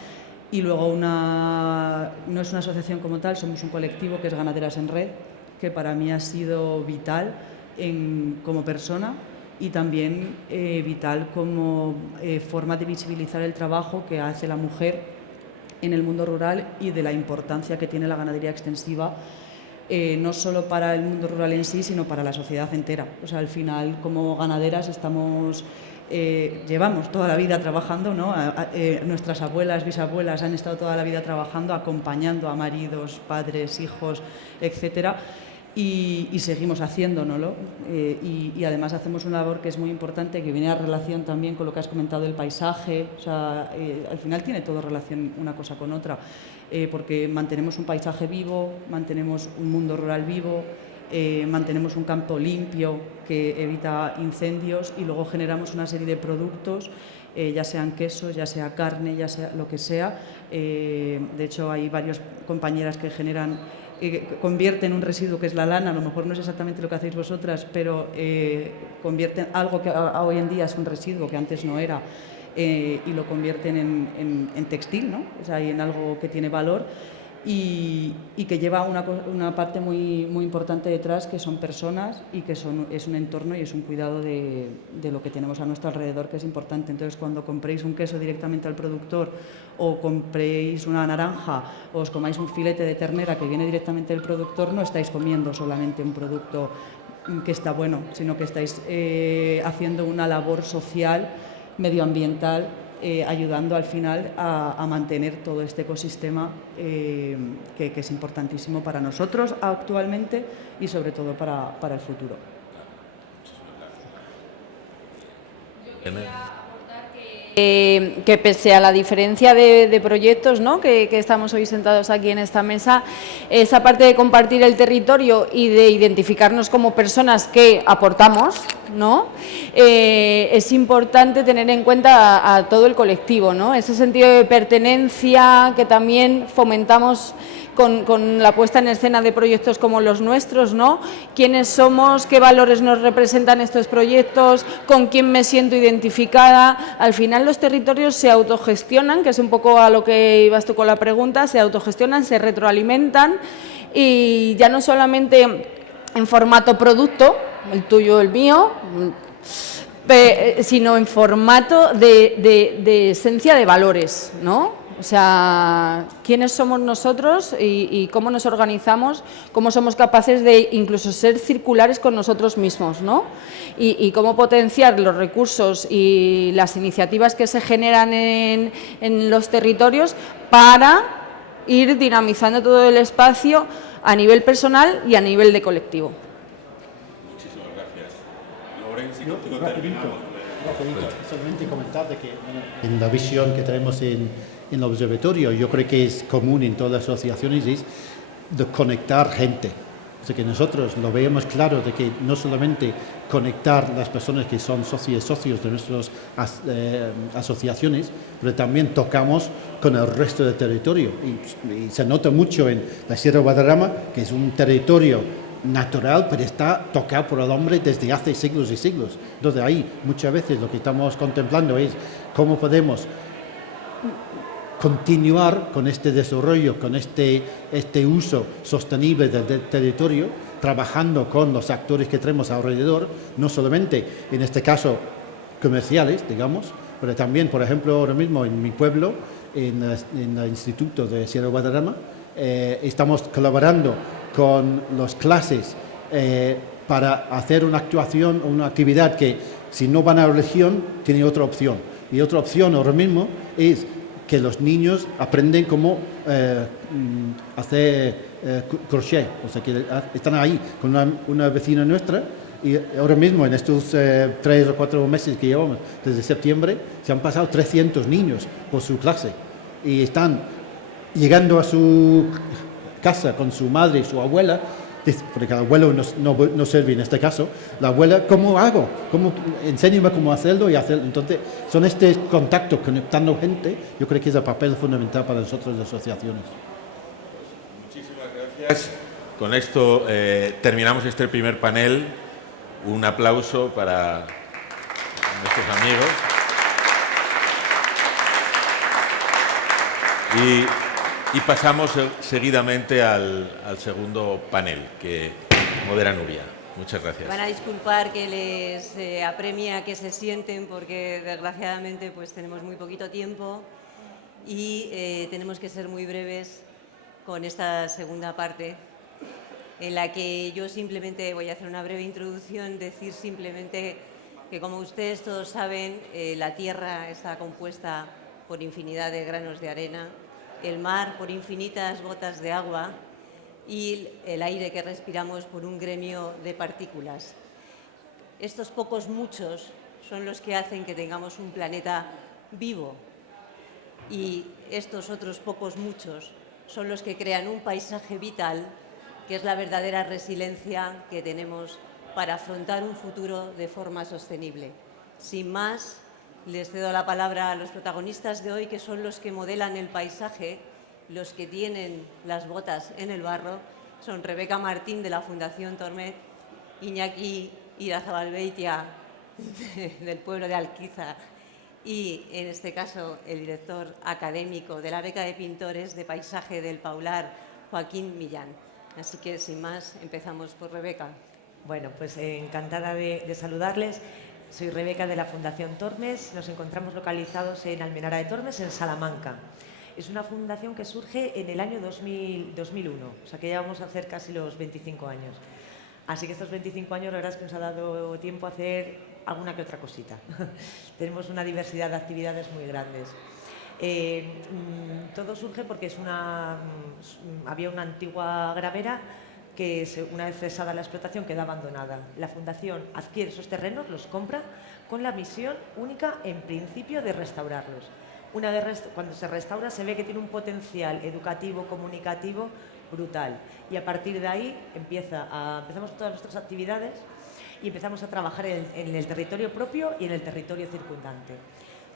Y luego no es una asociación como tal, somos un colectivo que es Ganaderas en Red, que para mí ha sido vital como persona y también vital como forma de visibilizar el trabajo que hace la mujer en el mundo rural y de la importancia que tiene la ganadería extensiva no solo para el mundo rural en sí, sino para la sociedad entera. O sea, al final, como ganaderas llevamos toda la vida trabajando, ¿no? Nuestras abuelas, bisabuelas han estado toda la vida trabajando, acompañando a maridos, padres, hijos, etcétera, y seguimos haciéndolo. Y además hacemos una labor que es muy importante, que viene a relación también con lo que has comentado del paisaje. O sea, al final tiene todo relación una cosa con otra, porque mantenemos un paisaje vivo, mantenemos un mundo rural vivo, mantenemos un campo limpio que evita incendios y luego generamos una serie de productos, ya sean quesos, ya sea carne, ya sea lo que sea. De hecho, hay varias compañeras que convierten un residuo que es la lana, a lo mejor no es exactamente lo que hacéis vosotras, pero convierten algo que hoy en día es un residuo que antes no era, y lo convierten en textil, ¿no? O sea, y en algo que tiene valor. Y que lleva una parte muy, muy importante detrás, que son personas y que es un entorno y es un cuidado de lo que tenemos a nuestro alrededor, que es importante. Entonces, cuando compréis un queso directamente al productor, o compréis una naranja, o os comáis un filete de ternera que viene directamente del productor, no estáis comiendo solamente un producto que está bueno, sino que estáis haciendo una labor social, medioambiental, ayudando al final a mantener todo este ecosistema, que es importantísimo para nosotros actualmente y sobre todo para el futuro. Que pese a la diferencia de proyectos, ¿no?, que estamos hoy sentados aquí en esta mesa, esa parte de compartir el territorio y de identificarnos como personas que aportamos, ¿no?, es importante tener en cuenta a todo el colectivo, ¿no?, ese sentido de pertenencia que también fomentamos con la puesta en escena de proyectos como los nuestros, ¿no? ¿Quiénes somos? ¿Qué valores nos representan estos proyectos? ¿Con quién me siento identificada? Al final los territorios se autogestionan, que es un poco a lo que ibas tú con la pregunta, se autogestionan, se retroalimentan, y ya no solamente en formato producto, el tuyo, el mío, sino en formato de esencia de valores, ¿no? O sea, quiénes somos nosotros y cómo nos organizamos, cómo somos capaces de incluso ser circulares con nosotros mismos, ¿no? Y cómo potenciar los recursos y las iniciativas que se generan en los territorios para ir dinamizando todo el espacio a nivel personal y a nivel de colectivo. Muchísimas gracias. Lorenzo, contigo Rapidito, terminamos. solamente comentar de que en la visión que tenemos en el observatorio, yo creo que es común en todas las asociaciones, es de conectar gente. O sea, que nosotros lo veamos claro de que no solamente conectar las personas que son socios de nuestras asociaciones, pero también tocamos con el resto del territorio. Y se nota mucho en la Sierra Guadarrama, que es un territorio natural, pero está tocado por el hombre desde hace siglos y siglos. Entonces ahí muchas veces lo que estamos contemplando es cómo podemos continuar con este desarrollo, con este uso sostenible del territorio, trabajando con los actores que tenemos alrededor, no solamente en este caso comerciales, digamos, pero también, por ejemplo, ahora mismo en mi pueblo, en el Instituto de Sierra Guadarrama, estamos colaborando con las clases para hacer una actuación, una actividad que, si no van a la religión, tiene otra opción. Y otra opción ahora mismo es que los niños aprenden cómo hacer crochet. O sea, que están ahí con una vecina nuestra, y ahora mismo en estos 3 o 4 meses que llevamos desde septiembre se han pasado 300 niños por su clase y están llegando a su casa con su madre y su abuela, porque el abuelo no sirve en este caso, la abuela, ¿cómo hago? Enséñame cómo hacerlo y hacerlo. Entonces, son este contacto, conectando gente, yo creo que es el papel fundamental para nosotros las asociaciones. Muchísimas gracias. Con esto terminamos este primer panel. Un aplauso para nuestros amigos. Y pasamos seguidamente al segundo panel que modera Nuria. Muchas gracias. Van a disculpar que les apremia que se sienten porque desgraciadamente pues tenemos muy poquito tiempo y tenemos que ser muy breves con esta segunda parte. en la que yo simplemente voy a hacer una breve introducción, decir simplemente que, como ustedes todos saben, la Tierra está compuesta por infinidad de granos de arena, el mar por infinitas gotas de agua y el aire que respiramos por un gremio de partículas. Estos pocos muchos son los que hacen que tengamos un planeta vivo, y estos otros pocos muchos son los que crean un paisaje vital, que es la verdadera resiliencia que tenemos para afrontar un futuro de forma sostenible. Sin más, les cedo la palabra a los protagonistas de hoy, que son los que modelan el paisaje, los que tienen las botas en el barro. Son Rebeca Martín, de la Fundación Tormet, Iñaki Irazabalbeitia, del pueblo de Alquiza, y en este caso el director académico de la beca de pintores de paisaje del Paular, Joaquín Millán. Así que, sin más, empezamos por Rebeca. Bueno, pues encantada de saludarles. Soy Rebeca, de la Fundación Tormes. Nos encontramos localizados en Almenara de Tormes, en Salamanca. Es una fundación que surge en el año 2001, o sea que ya vamos a hacer casi los 25 años. Así que estos 25 años, la verdad es que nos ha dado tiempo a hacer alguna que otra cosita. Tenemos una diversidad de actividades muy grandes. Todo surge porque había una antigua gravera que, una vez cesada la explotación, queda abandonada. La Fundación adquiere esos terrenos, los compra, con la misión única, en principio, de restaurarlos. Cuando se restaura, se ve que tiene un potencial educativo, comunicativo brutal, y a partir de ahí empezamos todas nuestras actividades y empezamos a trabajar en el territorio propio y en el territorio circundante.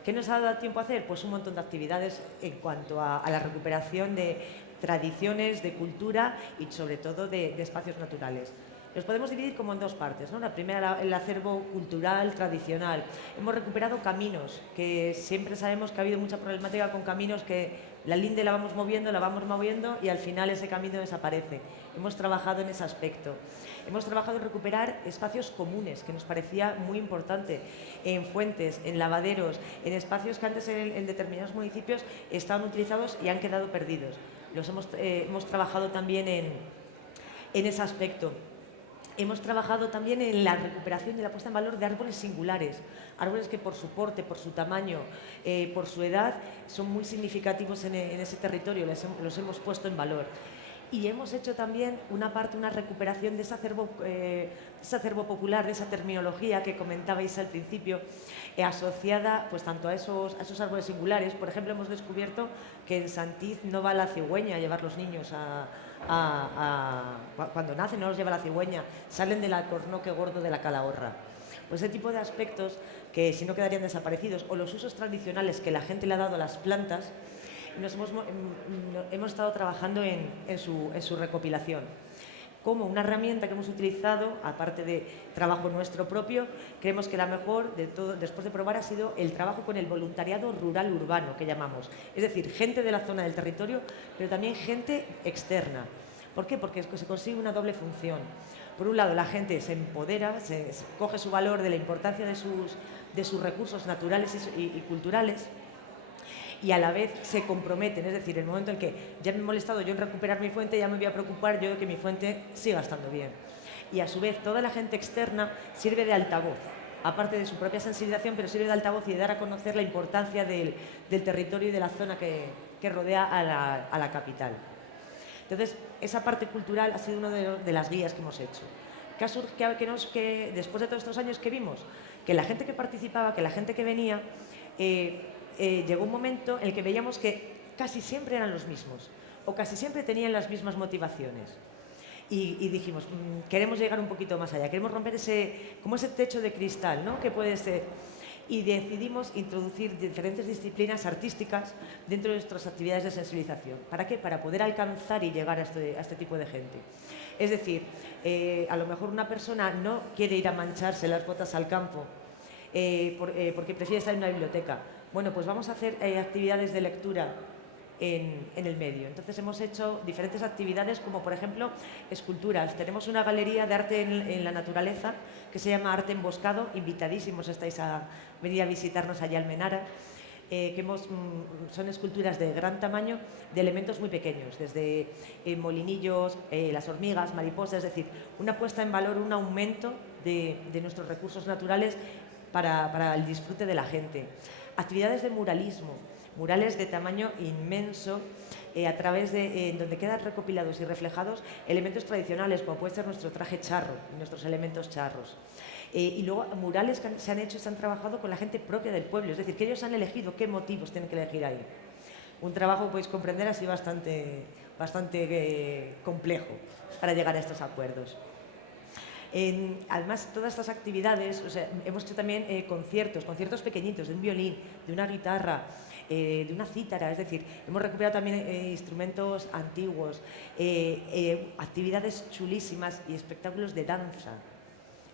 ¿Qué nos ha dado tiempo a hacer? Pues un montón de actividades en cuanto a la recuperación de tradiciones, de cultura y sobre todo de espacios naturales. Los podemos dividir como en dos partes, ¿no? La primera, el acervo cultural tradicional. Hemos recuperado caminos, que siempre sabemos que ha habido mucha problemática con caminos, que la linde la vamos moviendo y al final ese camino desaparece. Hemos trabajado en ese aspecto. Hemos trabajado en recuperar espacios comunes, que nos parecía muy importante, en fuentes, en lavaderos, en espacios que antes en determinados municipios estaban utilizados y han quedado perdidos. Hemos trabajado también en ese aspecto. Hemos trabajado también en la recuperación y la puesta en valor de árboles singulares, árboles que por su porte, por su tamaño, por su edad, son muy significativos en ese territorio, los hemos puesto en valor. Y hemos hecho también una recuperación de ese acervo popular, de esa terminología que comentabais al principio, asociada pues tanto a esos árboles singulares. Por ejemplo, hemos descubierto que en Santiz no va la cigüeña a llevar los niños cuando nacen, no los lleva la cigüeña, salen del alcornoque gordo de la calahorra. Pues ese tipo de aspectos que si no quedarían desaparecidos, o los usos tradicionales que la gente le ha dado a las plantas, hemos estado trabajando en su recopilación. Como una herramienta que hemos utilizado, aparte de trabajo nuestro propio, creemos que la mejor de todo, después de probar, ha sido el trabajo con el voluntariado rural urbano, que llamamos. Es decir, gente de la zona del territorio, pero también gente externa. ¿Por qué? Porque se consigue una doble función. Por un lado, la gente se empodera, coge su valor de la importancia de sus recursos naturales y culturales, y a la vez se comprometen, es decir, en el momento en que ya me he molestado yo en recuperar mi fuente, ya me voy a preocupar yo de que mi fuente siga estando bien. Y a su vez toda la gente externa sirve de altavoz, aparte de su propia sensibilización, pero sirve de altavoz y de dar a conocer la importancia del territorio y de la zona que rodea a la capital. Entonces, esa parte cultural ha sido una de las guías que hemos hecho. Que después de todos estos años que vimos, que la gente que participaba, que la gente que venía, llegó un momento en el que veíamos que casi siempre eran los mismos o casi siempre tenían las mismas motivaciones. Y dijimos, queremos llegar un poquito más allá, queremos romper ese techo de cristal, ¿no? Que puede ser. Y decidimos introducir diferentes disciplinas artísticas dentro de nuestras actividades de sensibilización. ¿Para qué? Para poder alcanzar y llegar a este tipo de gente. Es decir, a lo mejor una persona no quiere ir a mancharse las botas al campo porque prefiere estar en una biblioteca. Bueno, pues vamos a hacer actividades de lectura en el medio. Entonces hemos hecho diferentes actividades, como por ejemplo esculturas. Tenemos una galería de arte en la naturaleza que se llama Arte Emboscado. Invitadísimos estáis a venir a visitarnos allá a Almenara. son esculturas de gran tamaño, de elementos muy pequeños, desde molinillos, las hormigas, mariposas, es decir, una puesta en valor, un aumento de nuestros recursos naturales para el disfrute de la gente. Actividades de muralismo, murales de tamaño inmenso, a través de donde quedan recopilados y reflejados elementos tradicionales, como puede ser nuestro traje charro, nuestros elementos charros. Y luego murales que se han hecho y se han trabajado con la gente propia del pueblo, es decir, que ellos han elegido qué motivos tienen que elegir ahí. Un trabajo, podéis comprender, así bastante complejo para llegar a estos acuerdos. Además, todas estas actividades, o sea, hemos hecho también conciertos pequeñitos, de un violín, de una guitarra, de una cítara, es decir, hemos recuperado también instrumentos antiguos, actividades chulísimas y espectáculos de danza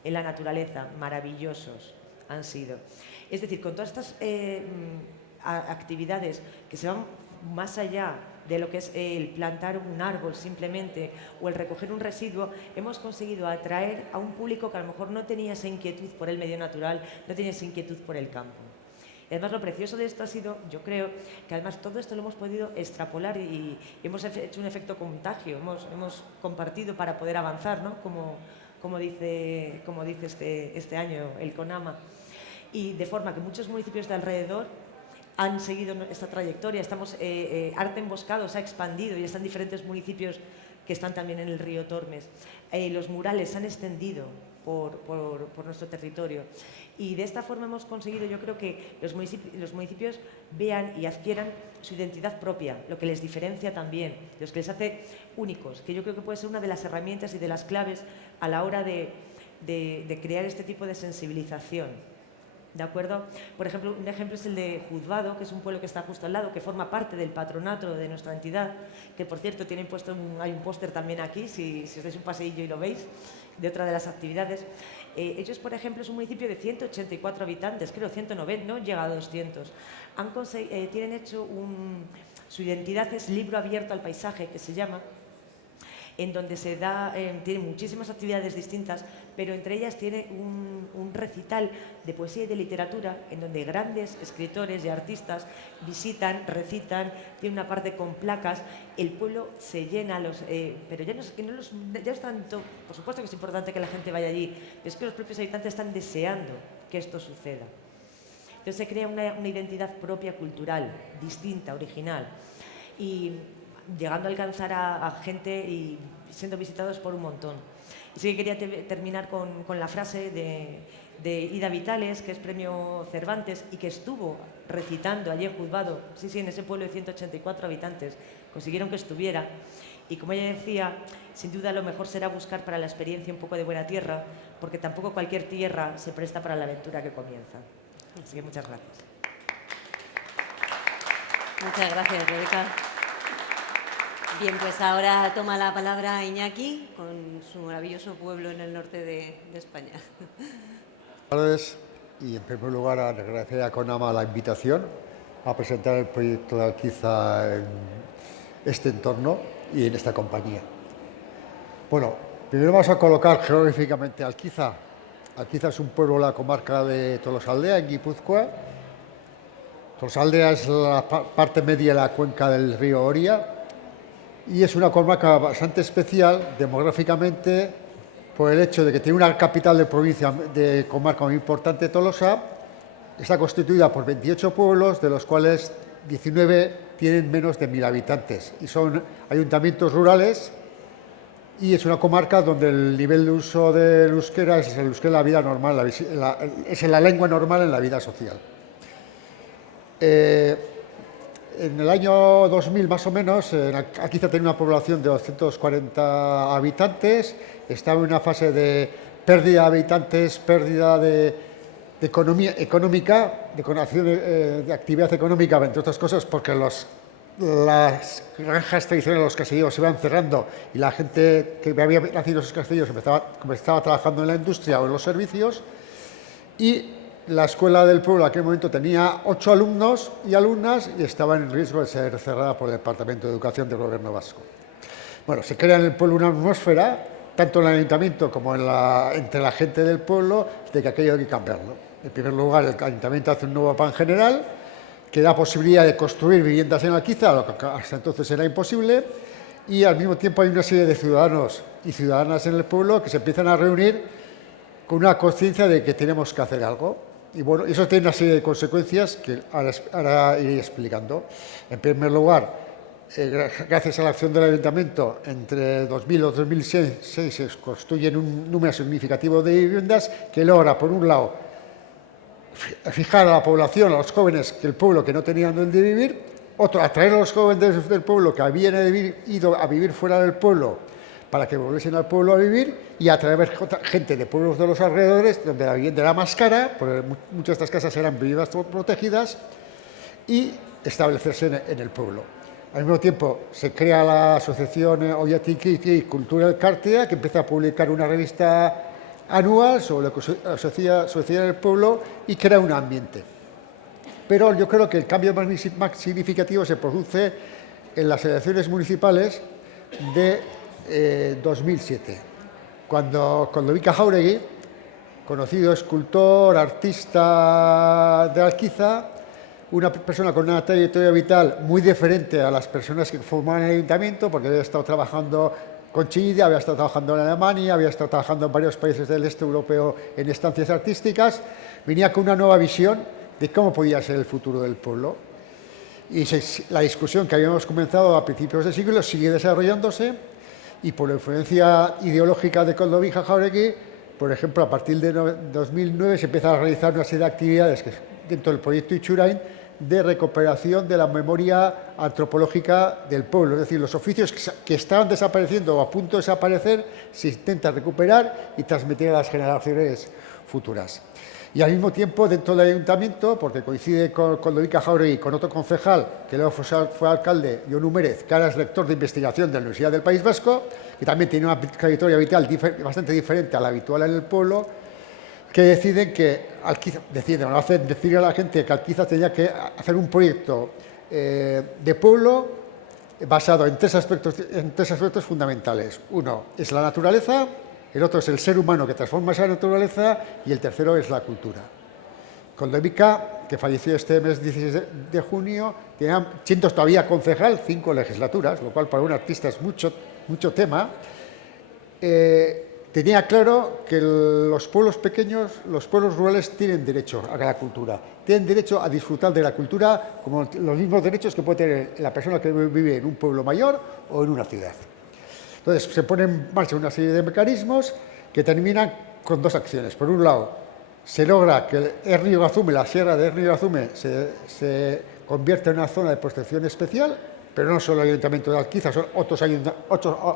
en la naturaleza, maravillosos han sido. Es decir, con todas estas actividades que se van más allá de lo que es el plantar un árbol simplemente o el recoger un residuo, hemos conseguido atraer a un público que a lo mejor no tenía esa inquietud por el medio natural, no tenía esa inquietud por el campo. Y además lo precioso de esto ha sido, yo creo, que además todo esto lo hemos podido extrapolar y hemos hecho un efecto contagio, hemos compartido para poder avanzar, ¿no? Como dice este año el CONAMA. Y de forma que muchos municipios de alrededor han seguido esta trayectoria. Arte Emboscado se ha expandido y están diferentes municipios que están también en el río Tormes. Los murales se han extendido por nuestro territorio. Y de esta forma hemos conseguido, yo creo, que los municipios vean y adquieran su identidad propia, lo que les diferencia también, lo que les hace únicos, que yo creo que puede ser una de las herramientas y de las claves a la hora de crear este tipo de sensibilización. ¿De acuerdo? Por ejemplo, un ejemplo es el de Juzbado, que es un pueblo que está justo al lado, que forma parte del patronato de nuestra entidad, que por cierto hay un póster también aquí, si os dais un paseillo y lo veis, de otra de las actividades. Ellos, por ejemplo, es un municipio de 184 habitantes, creo 190, no llega a 200. Tienen hecho su identidad es libro abierto al paisaje, que se llama, en donde tiene muchísimas actividades distintas, pero entre ellas tiene un recital de poesía y de literatura, en donde grandes escritores y artistas visitan, recitan, tiene una parte con placas, el pueblo se llena, pero ya no es tanto, por supuesto que es importante que la gente vaya allí, pero es que los propios habitantes están deseando que esto suceda. Entonces se crea una identidad propia cultural, distinta, original, y llegando a alcanzar a gente y siendo visitados por un montón. Y sí que quería terminar con la frase de Ida Vitales, que es premio Cervantes y que estuvo recitando allí en Juzbado, sí, en ese pueblo de 184 habitantes, consiguieron que estuviera. Y como ella decía, sin duda lo mejor será buscar para la experiencia un poco de buena tierra, porque tampoco cualquier tierra se presta para la aventura que comienza. Así que muchas gracias. Muchas gracias, Rebeca. Bien, pues ahora toma la palabra Iñaki con su maravilloso pueblo en el norte de España. Buenas tardes y en primer lugar agradecer a CONAMA la invitación a presentar el proyecto de Alquiza en este entorno y en esta compañía. Bueno, primero vamos a colocar geográficamente Alquiza. Alquiza es un pueblo de la comarca de Tolosaldea, en Guipúzcoa. Tolosaldea es la parte media de la cuenca del río Oria y es una comarca bastante especial demográficamente por el hecho de que tiene una capital de provincia de comarca muy importante, Tolosa. Está constituida por 28 pueblos, de los cuales 19 tienen menos de 1000 habitantes y son ayuntamientos rurales, y es una comarca donde el nivel de uso del euskera es el euskera en la vida normal, es la lengua normal en la vida social. En el año 2000 más o menos, Alquiza tenía una población de 240 habitantes, estaba en una fase de pérdida de habitantes, pérdida de economía económica, de actividad económica, entre otras cosas, porque las granjas tradicionales, los caseríos se iban cerrando y la gente que había nacido en esos caseríos estaba trabajando en la industria o en los servicios, y la escuela del pueblo en aquel momento tenía 8 alumnos y alumnas y estaba en riesgo de ser cerrada por el Departamento de Educación del Gobierno vasco. Bueno, se crea en el pueblo una atmósfera, tanto en el ayuntamiento como entre la gente del pueblo, de que aquello hay que cambiarlo. En primer lugar, el ayuntamiento hace un nuevo plan general que da posibilidad de construir viviendas en Alquiza, lo que hasta entonces era imposible, y al mismo tiempo hay una serie de ciudadanos y ciudadanas en el pueblo que se empiezan a reunir con una conciencia de que tenemos que hacer algo. Y bueno, eso tiene una serie de consecuencias que ahora iré explicando. En primer lugar, gracias a la acción del Ayuntamiento, entre 2000 y 2006 se construyen un número significativo de viviendas que logra, por un lado, fijar a la población, a los jóvenes que el pueblo que no tenían donde vivir, otro, atraer a los jóvenes del pueblo que habían ido a vivir fuera del pueblo para que volviesen al pueblo a vivir, y atraer gente de pueblos de los alrededores donde la vivienda era más cara, porque muchas de estas casas eran viviendas protegidas, y establecerse en el pueblo. Al mismo tiempo se crea la asociación Ollantiki y Cultura del Cártea, que empieza a publicar una revista anual sobre la sociedad del pueblo y crea un ambiente. Pero yo creo que el cambio más significativo se produce en las elecciones municipales de 2007, cuando Ludovica Jáuregui, conocido escultor, artista de Alquiza, una persona con una trayectoria vital muy diferente a las personas que formaban el ayuntamiento, porque había estado trabajando con Chile, había estado trabajando en Alemania, había estado trabajando en varios países del este europeo en estancias artísticas, venía con una nueva visión de cómo podía ser el futuro del pueblo. Y la discusión que habíamos comenzado a principios de siglo sigue desarrollándose, y por la influencia ideológica de Ludovica Jáuregui, por ejemplo, a partir de 2009 se empieza a realizar una serie de actividades dentro del proyecto Itxurain de recuperación de la memoria antropológica del pueblo. Es decir, los oficios que estaban desapareciendo o a punto de desaparecer se intentan recuperar y transmitir a las generaciones futuras. Y al mismo tiempo, dentro del ayuntamiento, porque coincide con Ludovica Jáuregui, con otro concejal, que luego fue alcalde, Jon Humérez, que ahora es rector de investigación de la Universidad del País Vasco, que también tiene una trayectoria vital bastante diferente a la habitual en el pueblo, que deciden decir a la gente que Alquiza tenía que hacer un proyecto de pueblo basado en tres aspectos fundamentales. Uno es la naturaleza, el otro es el ser humano que transforma esa naturaleza, y el tercero es la cultura. Con Ludovica, que falleció este mes 16 de junio, siendo todavía concejal, 5 legislaturas, lo cual para un artista es mucho tema, tenía claro que los pueblos pequeños, los pueblos rurales, tienen derecho a la cultura, tienen derecho a disfrutar de la cultura como los mismos derechos que puede tener la persona que vive en un pueblo mayor o en una ciudad. Entonces se pone en marcha una serie de mecanismos que terminan con dos acciones. Por un lado, se logra que Ernrio-Gazume, la sierra de Ernrio-Gazume, se convierta en una zona de protección especial, pero no solo el ayuntamiento de Alquiza, son otros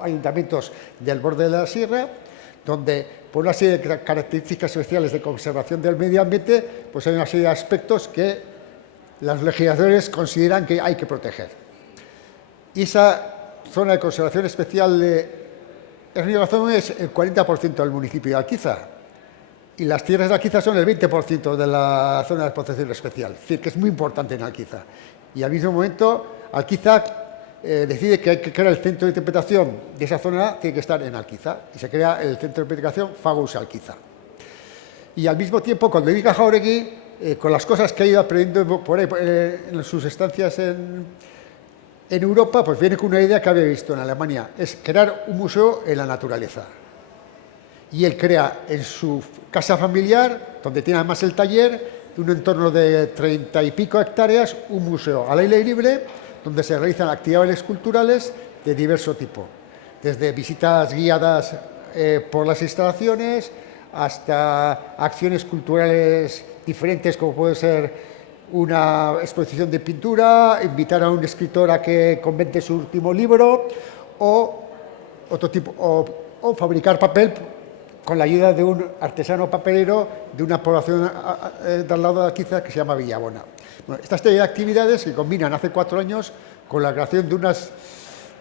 ayuntamientos del borde de la sierra, donde por una serie de características especiales de conservación del medio ambiente, pues hay una serie de aspectos que los legisladores consideran que hay que proteger. Y esa zona de conservación especial de Ernrio-Gazume es el 40% del municipio de Alquiza, y las tierras de Alquiza son el 20% de la zona de protección especial, es decir, que es muy importante en Alquiza. Y al mismo momento, Alquiza decide que hay que crear el centro de interpretación de esa zona, tiene que estar en Alquiza, y se crea el centro de interpretación Fagus Alquiza. Y al mismo tiempo, con Ludovica Jáuregui, con las cosas que ha ido aprendiendo por ahí, en sus estancias en Europa, pues viene con una idea que había visto en Alemania, es crear un museo en la naturaleza. Y él crea en su casa familiar, donde tiene además el taller, de un entorno de 30 y pico hectáreas, un museo al aire libre, donde se realizan actividades culturales de diverso tipo, desde visitas guiadas por las instalaciones, hasta acciones culturales diferentes, como puede ser una exposición de pintura, invitar a un escritor a que comente su último libro, o fabricar papel con la ayuda de un artesano papelero de una población de al lado de Alquiza que se llama Villabona. Bueno, estas actividades se combinan hace 4 años con la creación de unas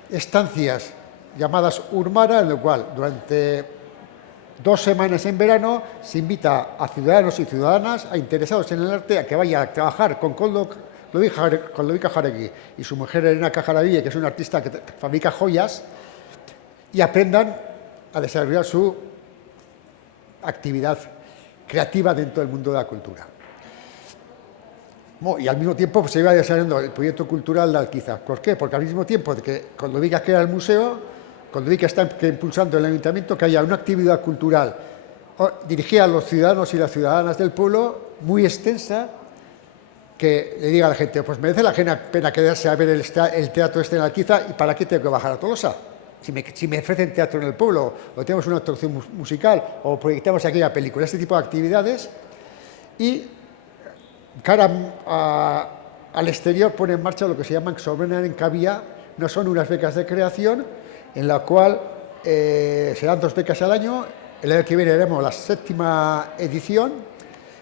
estancias llamadas Urmara, en lo cual durante 2 semanas en verano se invita a ciudadanos y ciudadanas, a interesados en el arte, a que vayan a trabajar con Ludovica Jáuregui y su mujer Elena Cajaraville, que es una artista que fabrica joyas, y aprendan a desarrollar su actividad creativa dentro del mundo de la cultura. Y al mismo tiempo pues, se iba desarrollando el proyecto cultural de Alquiza. ¿Por qué? Porque al mismo tiempo de que cuando vi que era el museo, cuando vi que está impulsando el ayuntamiento, que haya una actividad cultural dirigida a los ciudadanos y las ciudadanas del pueblo, muy extensa, que le diga a la gente, pues merece la pena quedarse a ver el teatro este en Alquiza, ¿y para qué tengo que bajar a Tolosa? Si me ofrecen teatro en el pueblo, o tenemos una actuación musical, o proyectamos aquella película, este tipo de actividades, y cara al exterior pone en marcha lo que se llaman Sobrenen en Cabía, no son unas becas de creación, en la cual se dan 2 becas al año. El año que viene haremos la 7ª edición,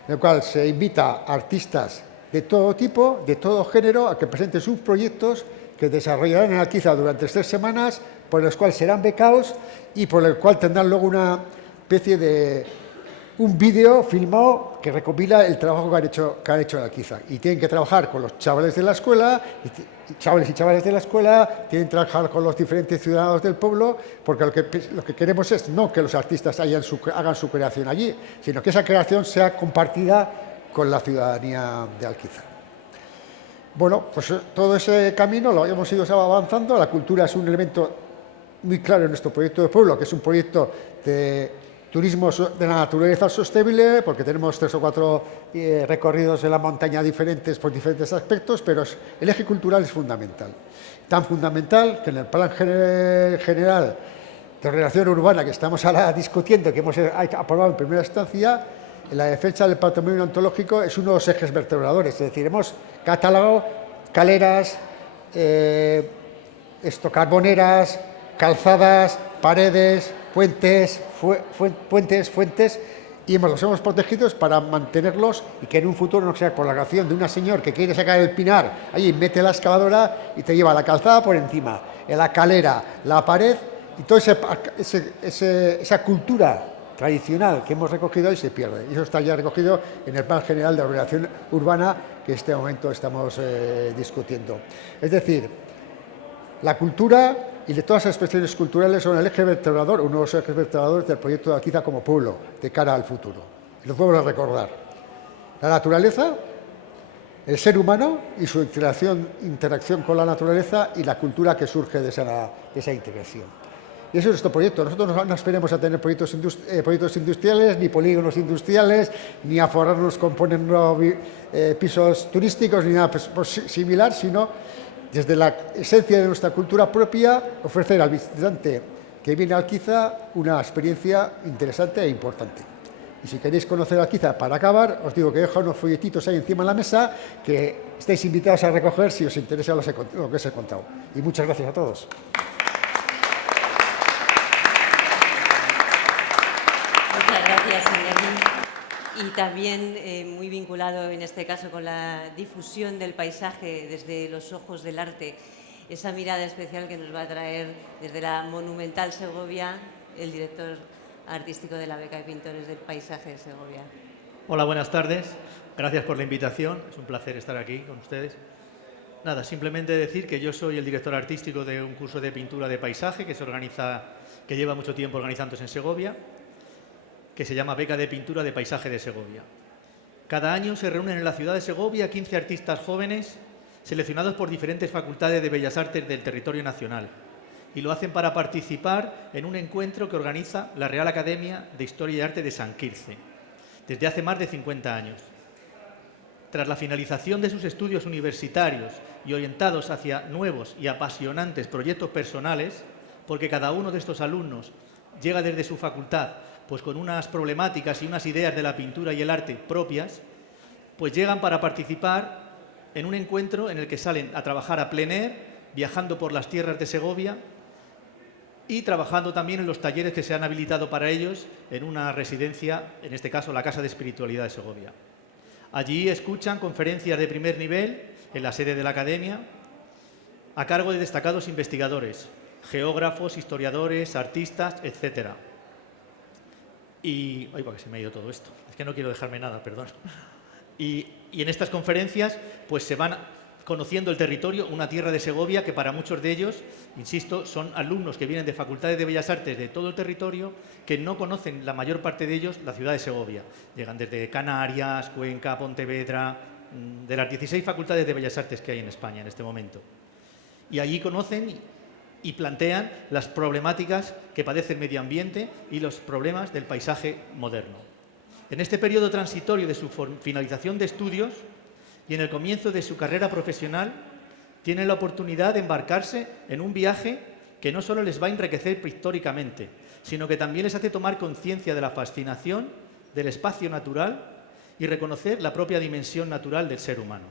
en la cual se invita a artistas de todo tipo, de todo género, a que presenten sus proyectos que desarrollarán en Alquiza durante 3 semanas, por los cuales serán becados y por el cual tendrán luego una especie de un vídeo filmado que recopila el trabajo que han hecho en Alquiza. Y tienen que trabajar con los chavales de la escuela, chavales y chavales de la escuela, tienen que trabajar con los diferentes ciudadanos del pueblo, porque lo que queremos es no que los artistas hagan su creación allí, sino que esa creación sea compartida con la ciudadanía de Alquiza. Bueno, pues todo ese camino lo hemos ido avanzando. La cultura es un elemento muy claro en nuestro proyecto de pueblo, que es un proyecto de turismo de la naturaleza sostenible, porque tenemos 3 o 4 recorridos en la montaña diferentes por diferentes aspectos, pero el eje cultural es fundamental. Tan fundamental que en el plan general de ordenación urbana que estamos ahora discutiendo, que hemos aprobado en primera instancia, la defensa del patrimonio ontológico es uno de los ejes vertebradores. Es decir, hemos catalogado caleras, carboneras, calzadas, paredes, puentes, fuentes, y los hemos protegido para mantenerlos y que en un futuro no sea por la acción de una señora que quiere sacar el pinar, allí mete la excavadora y te lleva la calzada por encima, la calera, la pared, y toda esa cultura tradicional que hemos recogido hoy se pierde. Y eso está ya recogido en el Plan General de Ordenación Urbana que en este momento estamos discutiendo. Es decir, la cultura y de todas las expresiones culturales son el eje vertebrador, uno de los ejes vertebradores del proyecto de Alquiza como pueblo, de cara al futuro. Y lo podemos recordar. La naturaleza, el ser humano y su interacción con la naturaleza y la cultura que surge de esa integración. Y eso es nuestro proyecto. Nosotros no esperemos a tener proyectos industriales, ni polígonos industriales, ni a forrarnos con poner pisos turísticos, ni nada similar, sino desde la esencia de nuestra cultura propia, ofrecer al visitante que viene a Alquiza una experiencia interesante e importante. Y si queréis conocer Alquiza, para acabar, os digo que dejo unos folletitos ahí encima de la mesa que estáis invitados a recoger si os interesa lo que os he contado. Y muchas gracias a todos. Muchas gracias, Iñaki. Y también muy vinculado en este caso con la difusión del paisaje desde los ojos del arte, esa mirada especial que nos va a traer desde la monumental Segovia el director artístico de la Beca de Pintores del Paisaje de Segovia. Hola, buenas tardes. Gracias por la invitación. Es un placer estar aquí con ustedes. Nada, simplemente decir que yo soy el director artístico de un curso de pintura de paisaje que lleva mucho tiempo organizándose en Segovia, que se llama Beca de Pintura de Paisaje de Segovia. Cada año se reúnen en la ciudad de Segovia 15 artistas jóvenes seleccionados por diferentes facultades de Bellas Artes del territorio nacional y lo hacen para participar en un encuentro que organiza la Real Academia de Historia y Arte de San Quirze desde hace más de 50 años. Tras la finalización de sus estudios universitarios y orientados hacia nuevos y apasionantes proyectos personales, porque cada uno de estos alumnos llega desde su facultad pues con unas problemáticas y unas ideas de la pintura y el arte propias, pues llegan para participar en un encuentro en el que salen a trabajar a plein air, viajando por las tierras de Segovia y trabajando también en los talleres que se han habilitado para ellos en una residencia, en este caso la Casa de Espiritualidad de Segovia. Allí escuchan conferencias de primer nivel en la sede de la Academia a cargo de destacados investigadores, geógrafos, historiadores, artistas, etc. Y... ¡Ay, porque se me ha ido todo esto! Es que no quiero dejarme nada, perdón. Y en estas conferencias pues se van conociendo el territorio, una tierra de Segovia que para muchos de ellos, insisto, son alumnos que vienen de facultades de Bellas Artes de todo el territorio que no conocen, la mayor parte de ellos, la ciudad de Segovia. Llegan desde Canarias, Cuenca, Pontevedra, de las 16 facultades de Bellas Artes que hay en España en este momento. Y allí conocen y plantean las problemáticas que padece el medio ambiente y los problemas del paisaje moderno. En este periodo transitorio de su finalización de estudios y en el comienzo de su carrera profesional, tienen la oportunidad de embarcarse en un viaje que no solo les va a enriquecer pictóricamente, sino que también les hace tomar conciencia de la fascinación del espacio natural y reconocer la propia dimensión natural del ser humano.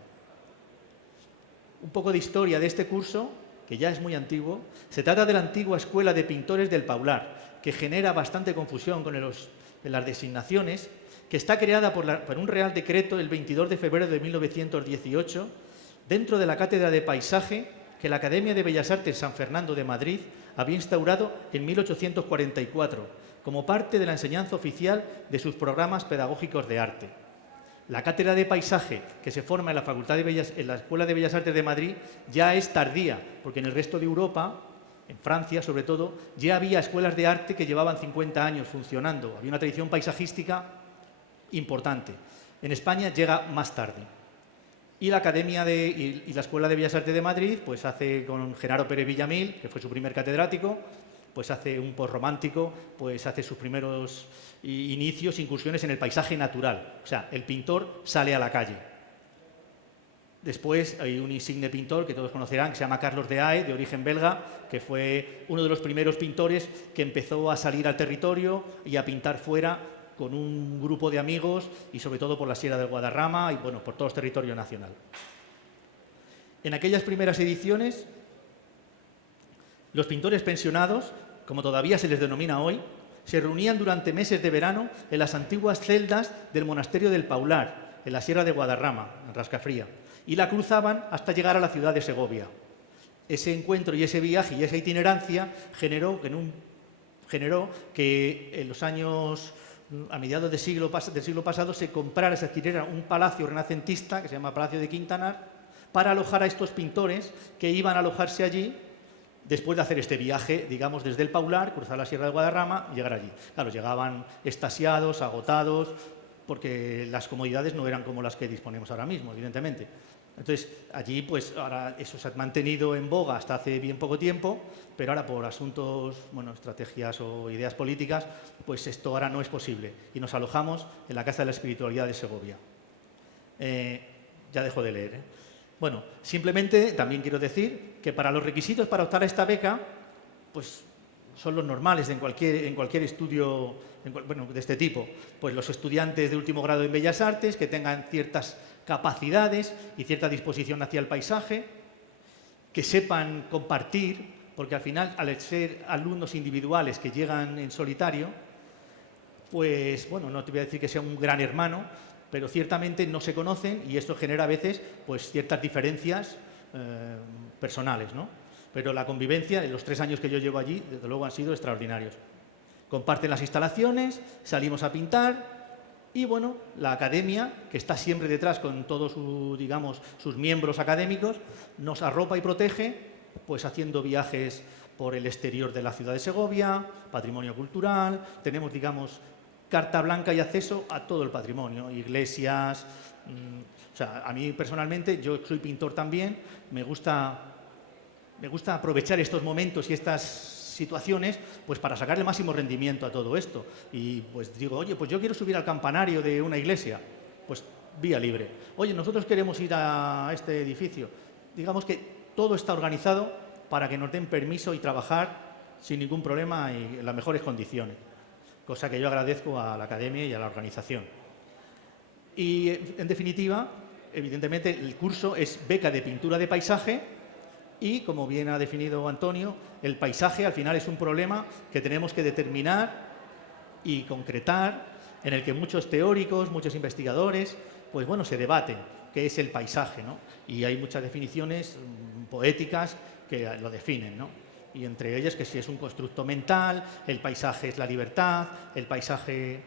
Un poco de historia de este curso, que ya es muy antiguo. Se trata de la antigua Escuela de Pintores del Paular, que genera bastante confusión con las designaciones, que está creada por un Real Decreto el 22 de febrero de 1918, dentro de la Cátedra de Paisaje que la Academia de Bellas Artes San Fernando de Madrid había instaurado en 1844, como parte de la enseñanza oficial de sus programas pedagógicos de arte. La Cátedra de Paisaje que se forma en la Escuela de Bellas Artes de Madrid ya es tardía, porque en el resto de Europa, en Francia sobre todo, ya había escuelas de arte que llevaban 50 años funcionando. Había una tradición paisajística importante. En España llega más tarde. Y la Academia y la Escuela de Bellas Artes de Madrid, pues hace con Genaro Pérez Villamil, que fue su primer catedrático, pues hace un posromántico, pues hace sus primeros inicios, incursiones en el paisaje natural. O sea, el pintor sale a la calle. Después hay un insigne pintor que todos conocerán, que se llama Carlos de Haye, de origen belga, que fue uno de los primeros pintores que empezó a salir al territorio y a pintar fuera con un grupo de amigos y sobre todo por la Sierra del Guadarrama y bueno, por todo el territorio nacional. En aquellas primeras ediciones, los pintores pensionados, como todavía se les denomina hoy, se reunían durante meses de verano en las antiguas celdas del monasterio del Paular, en la Sierra de Guadarrama, en Rascafría, y la cruzaban hasta llegar a la ciudad de Segovia. Ese encuentro y ese viaje y esa itinerancia generó que en los años, a mediados del siglo pasado, se adquiriera un palacio renacentista que se llama Palacio de Quintanar para alojar a estos pintores que iban a alojarse allí después de hacer este viaje, digamos, desde el Paular, cruzar la Sierra de Guadarrama y llegar allí. Claro, llegaban extasiados, agotados, porque las comodidades no eran como las que disponemos ahora mismo, evidentemente. Entonces, allí, pues, ahora eso se ha mantenido en boga hasta hace bien poco tiempo, pero ahora por asuntos, bueno, estrategias o ideas políticas, pues esto ahora no es posible. Y nos alojamos en la Casa de la Espiritualidad de Segovia. Ya dejo de leer, ¿eh? Bueno, simplemente también quiero decir que para los requisitos para optar a esta beca, pues son los normales en cualquier estudio de este tipo. Pues los estudiantes de último grado en Bellas Artes que tengan ciertas capacidades y cierta disposición hacia el paisaje, que sepan compartir, porque al final, al ser alumnos individuales que llegan en solitario, pues, bueno, no te voy a decir que sea un gran hermano, pero ciertamente no se conocen y esto genera a veces pues, ciertas diferencias personales, ¿no? Pero la convivencia, en los 3 años que yo llevo allí, desde luego han sido extraordinarios. Comparten las instalaciones, salimos a pintar y, bueno, la academia, que está siempre detrás con todos sus miembros académicos, nos arropa y protege, pues haciendo viajes por el exterior de la ciudad de Segovia, patrimonio cultural, tenemos, digamos, carta blanca y acceso a todo el patrimonio, iglesias. O sea, a mí personalmente, yo soy pintor también, me gusta aprovechar estos momentos y estas situaciones pues para sacarle máximo rendimiento a todo esto. Y pues digo, oye, pues yo quiero subir al campanario de una iglesia, pues vía libre. Oye, nosotros queremos ir a este edificio. Digamos que todo está organizado para que nos den permiso y trabajar sin ningún problema y en las mejores condiciones. Cosa que yo agradezco a la academia y a la organización. Y, en definitiva, evidentemente, el curso es beca de pintura de paisaje y, como bien ha definido Antonio, el paisaje al final es un problema que tenemos que determinar y concretar, en el que muchos teóricos, muchos investigadores, pues bueno, se debaten qué es el paisaje, ¿no? Y hay muchas definiciones poéticas que lo definen, ¿no? Y entre ellas que si es un constructo mental, el paisaje es la libertad, el paisaje...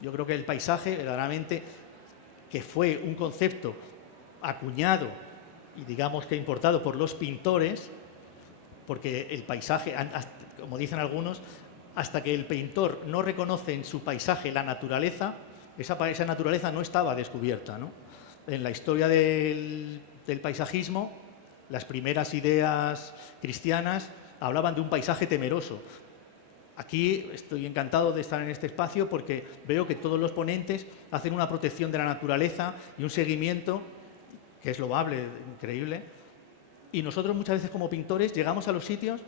Yo creo que el paisaje, verdaderamente, que fue un concepto acuñado y digamos que importado por los pintores, porque el paisaje, como dicen algunos, hasta que el pintor no reconoce en su paisaje la naturaleza, esa naturaleza no estaba descubierta, ¿no? en la historia del paisajismo, las primeras ideas cristianas hablaban de un paisaje temeroso. Aquí estoy encantado de estar en este espacio porque veo que todos los ponentes hacen una protección de la naturaleza y un seguimiento que es loable, increíble. Y nosotros muchas veces como pintores llegamos a los sitios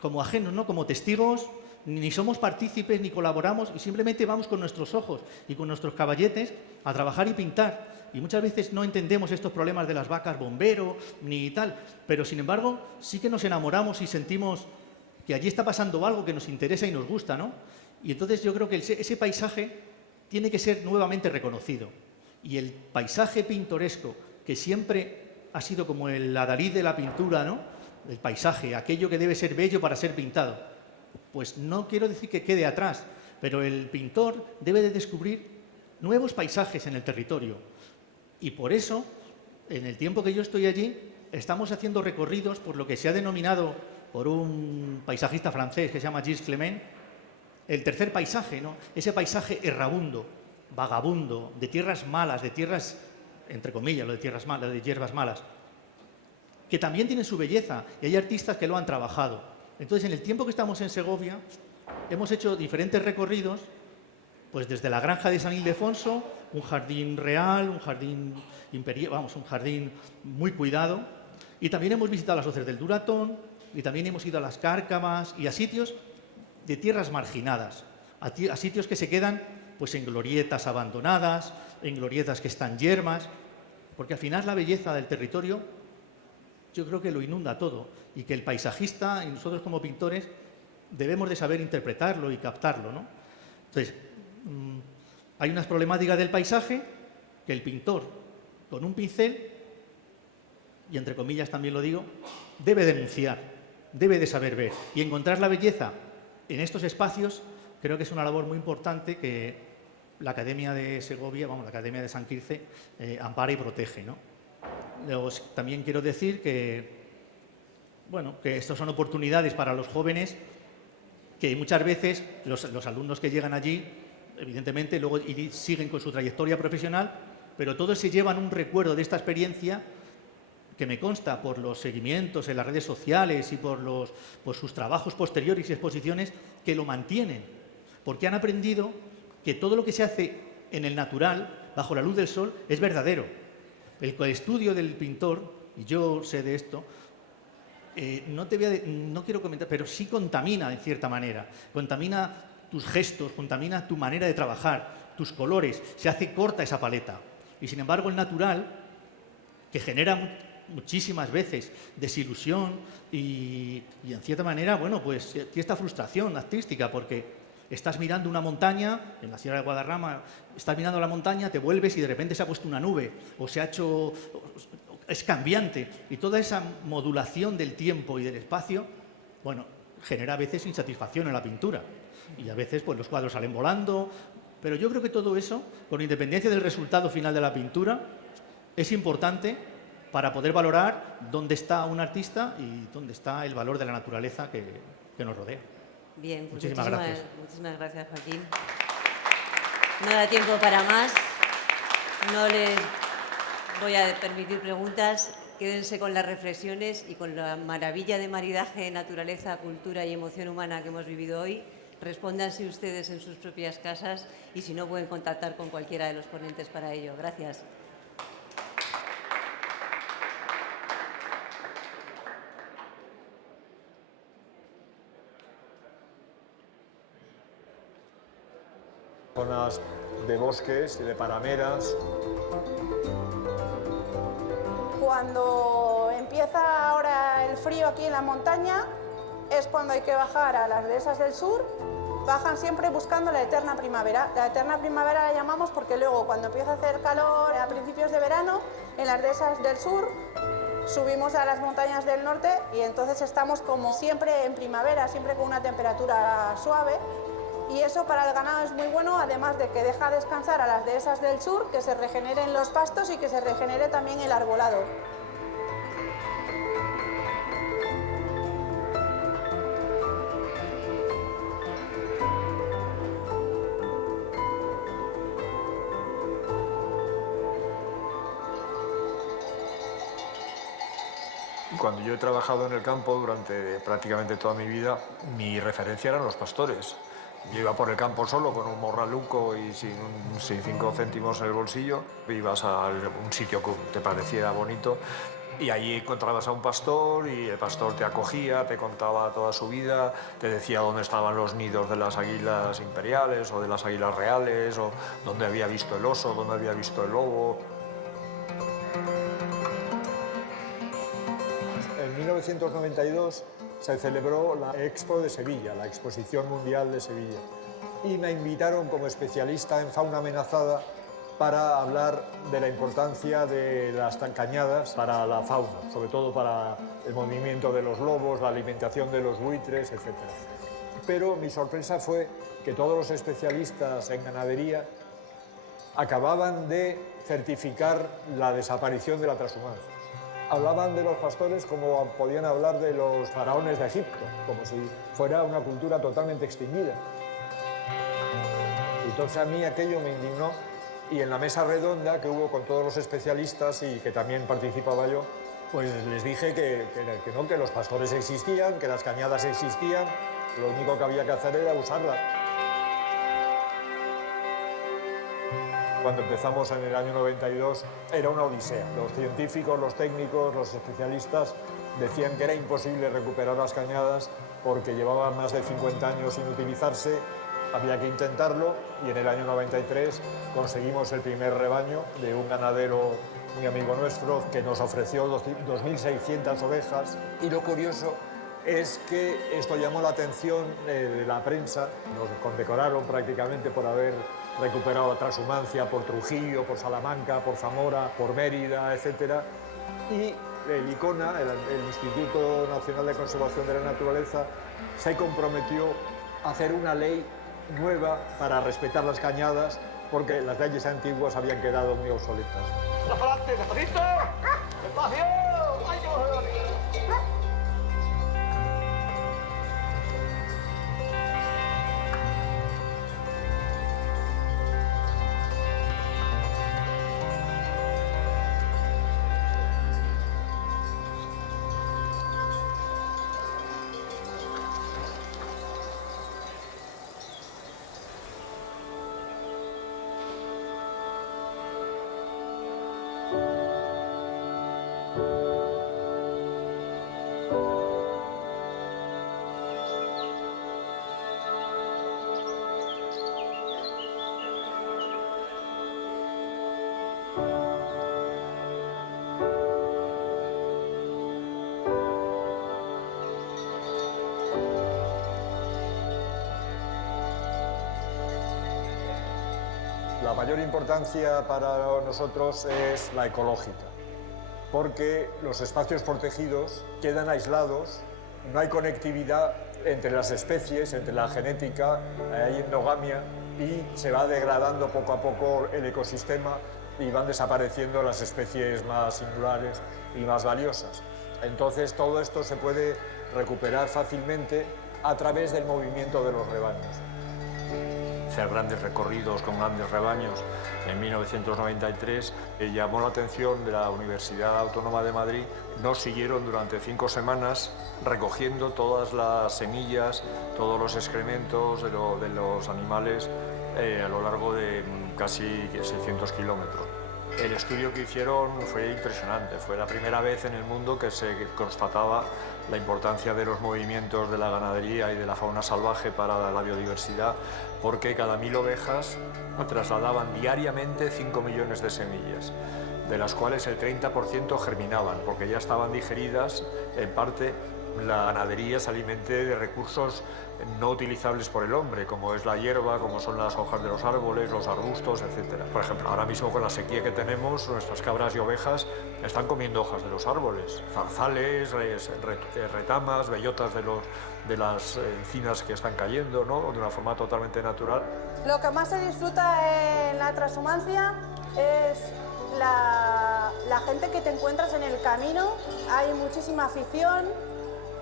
como ajenos, ¿no? Como testigos, ni somos partícipes ni colaboramos y simplemente vamos con nuestros ojos y con nuestros caballetes a trabajar y pintar. Y muchas veces no entendemos estos problemas de las vacas bombero ni tal, pero sin embargo sí que nos enamoramos y sentimos que allí está pasando algo que nos interesa y nos gusta, ¿no? Y entonces yo creo que ese paisaje tiene que ser nuevamente reconocido. Y el paisaje pintoresco, que siempre ha sido como el adalid de la pintura, ¿no? El paisaje, aquello que debe ser bello para ser pintado. Pues no quiero decir que quede atrás, pero el pintor debe de descubrir nuevos paisajes en el territorio. Y por eso, en el tiempo que yo estoy allí, estamos haciendo recorridos por lo que se ha denominado por un paisajista francés que se llama Gilles Clement, el tercer paisaje, ¿no? Ese paisaje errabundo, vagabundo, de tierras malas, de tierras, entre comillas, lo de tierras malas, de hierbas malas, que también tienen su belleza y hay artistas que lo han trabajado. Entonces, en el tiempo que estamos en Segovia, hemos hecho diferentes recorridos, pues desde la granja de San Ildefonso, un jardín real, un jardín imperial, vamos, un jardín muy cuidado, y también hemos visitado las hoces del Duratón, y también hemos ido a las Cárcamas y a sitios de tierras marginadas, a sitios que se quedan pues en glorietas abandonadas, en glorietas que están yermas, porque al final la belleza del territorio yo creo que lo inunda todo y que el paisajista y nosotros como pintores debemos de saber interpretarlo y captarlo, ¿no? Entonces, hay unas problemáticas del paisaje que el pintor, con un pincel, y entre comillas también lo digo, debe denunciar, debe de saber ver. Y encontrar la belleza en estos espacios creo que es una labor muy importante que la Academia de Segovia, vamos, la Academia de San Quirce, ampara y protege, ¿no? Luego, también quiero decir que, bueno, que estas son oportunidades para los jóvenes que muchas veces los alumnos que llegan allí, evidentemente, luego siguen con su trayectoria profesional, pero todos se llevan un recuerdo de esta experiencia que me consta por los seguimientos en las redes sociales y por sus trabajos posteriores y exposiciones que lo mantienen, porque han aprendido que todo lo que se hace en el natural, bajo la luz del sol, es verdadero. El estudio del pintor, y yo sé de esto, no quiero comentar, pero sí contamina en cierta manera, contamina tus gestos, contamina tu manera de trabajar, tus colores, se hace corta esa paleta. Y sin embargo el natural, que genera muchísimas veces desilusión y en cierta manera, bueno, pues tiene esta frustración artística porque estás mirando una montaña, en la Sierra de Guadarrama, estás mirando la montaña, te vuelves y de repente se ha puesto una nube o se ha hecho, es cambiante y toda esa modulación del tiempo y del espacio, bueno, genera a veces insatisfacción en la pintura y a veces pues los cuadros salen volando, pero yo creo que todo eso, con independencia del resultado final de la pintura, es importante para poder valorar dónde está un artista y dónde está el valor de la naturaleza que nos rodea. Bien, pues muchísimas gracias. Muchísimas gracias, Joaquín. No da tiempo para más. No les voy a permitir preguntas. Quédense con las reflexiones y con la maravilla de maridaje de naturaleza, cultura y emoción humana que hemos vivido hoy. Respóndanse ustedes en sus propias casas y si no pueden contactar con cualquiera de los ponentes para ello. Gracias. Zonas de bosques y de parameras. Cuando empieza ahora el frío aquí en la montaña es cuando hay que bajar a las dehesas del sur. Bajan siempre buscando la eterna primavera. La eterna primavera la llamamos porque luego cuando empieza a hacer calor a principios de verano en las dehesas del sur subimos a las montañas del norte y entonces estamos como siempre en primavera, siempre con una temperatura suave. Y eso para el ganado es muy bueno, además de que deja descansar a las dehesas del sur, que se regeneren los pastos y que se regenere también el arbolado. Cuando yo he trabajado en el campo durante prácticamente toda mi vida, mi referencia eran los pastores. Yo iba por el campo solo con un morraluco y sin 5 céntimos en el bolsillo. Ibas a un sitio que te pareciera bonito y allí encontrabas a un pastor y el pastor te acogía, te contaba toda su vida, te decía dónde estaban los nidos de las águilas imperiales o de las águilas reales, o dónde había visto el oso, dónde había visto el lobo. En 1992 se celebró la Expo de Sevilla, la Exposición Mundial de Sevilla, y me invitaron como especialista en fauna amenazada para hablar de la importancia de las cañadas para la fauna, sobre todo para el movimiento de los lobos, la alimentación de los buitres, etc. Pero mi sorpresa fue que todos los especialistas en ganadería acababan de certificar la desaparición de la transhumancia. Hablaban de los pastores como podían hablar de los faraones de Egipto, como si fuera una cultura totalmente extinguida. Entonces a mí aquello me indignó, y en la mesa redonda que hubo con todos los especialistas y que también participaba yo, pues les dije que los pastores existían, que las cañadas existían, lo único que había que hacer era usarlas. Cuando empezamos en el año 92 era una odisea. Los científicos, los técnicos, los especialistas decían que era imposible recuperar las cañadas porque llevaban más de 50 años sin utilizarse, había que intentarlo, y en el año 93 conseguimos el primer rebaño de un ganadero muy amigo nuestro que nos ofreció 2.600 ovejas, y lo curioso es que esto llamó la atención de la prensa. Nos condecoraron prácticamente por haber recuperado la transhumancia por Trujillo, por Salamanca, por Zamora, por Mérida, etc. Y el ICONA, el Instituto Nacional de Conservación de la Naturaleza, se comprometió a hacer una ley nueva para respetar las cañadas, porque las leyes antiguas habían quedado muy obsoletas. ¡Adelante, despacito! ¡Despacio! ¡Ay, qué bonito! La mayor importancia para nosotros es la ecológica, porque los espacios protegidos quedan aislados, no hay conectividad entre las especies, entre la genética, hay endogamia y se va degradando poco a poco el ecosistema y van desapareciendo las especies más singulares y más valiosas. Entonces todo esto se puede recuperar fácilmente a través del movimiento de los rebaños. Hacer grandes recorridos con grandes rebaños en 1993 llamó la atención de la Universidad Autónoma de Madrid. Nos siguieron durante 5 semanas recogiendo todas las semillas, todos los excrementos de los animales a lo largo de casi 600 kilómetros. El estudio que hicieron fue impresionante, fue la primera vez en el mundo que se constataba la importancia de los movimientos de la ganadería y de la fauna salvaje para la biodiversidad, porque cada 1000 ovejas trasladaban diariamente 5 millones de semillas, de las cuales el 30% germinaban, porque ya estaban digeridas en parte. La ganadería se alimenta de recursos no utilizables por el hombre, como es la hierba, como son las hojas de los árboles, los arbustos, etc. Por ejemplo, ahora mismo con la sequía que tenemos, nuestras cabras y ovejas están comiendo hojas de los árboles, zarzales, retamas, bellotas de las encinas que están cayendo, ¿no? De una forma totalmente natural. Lo que más se disfruta en la transhumancia es la gente que te encuentras en el camino. Hay muchísima afición,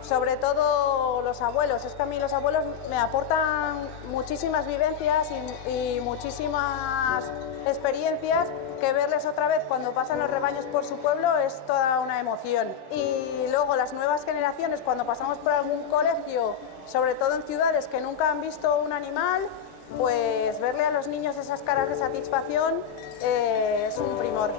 sobre todo los abuelos. Es que a mí los abuelos me aportan muchísimas vivencias y muchísimas experiencias que verles otra vez cuando pasan los rebaños por su pueblo es toda una emoción. Y luego las nuevas generaciones, cuando pasamos por algún colegio, sobre todo en ciudades que nunca han visto un animal, pues verle a los niños esas caras de satisfacción es un primor.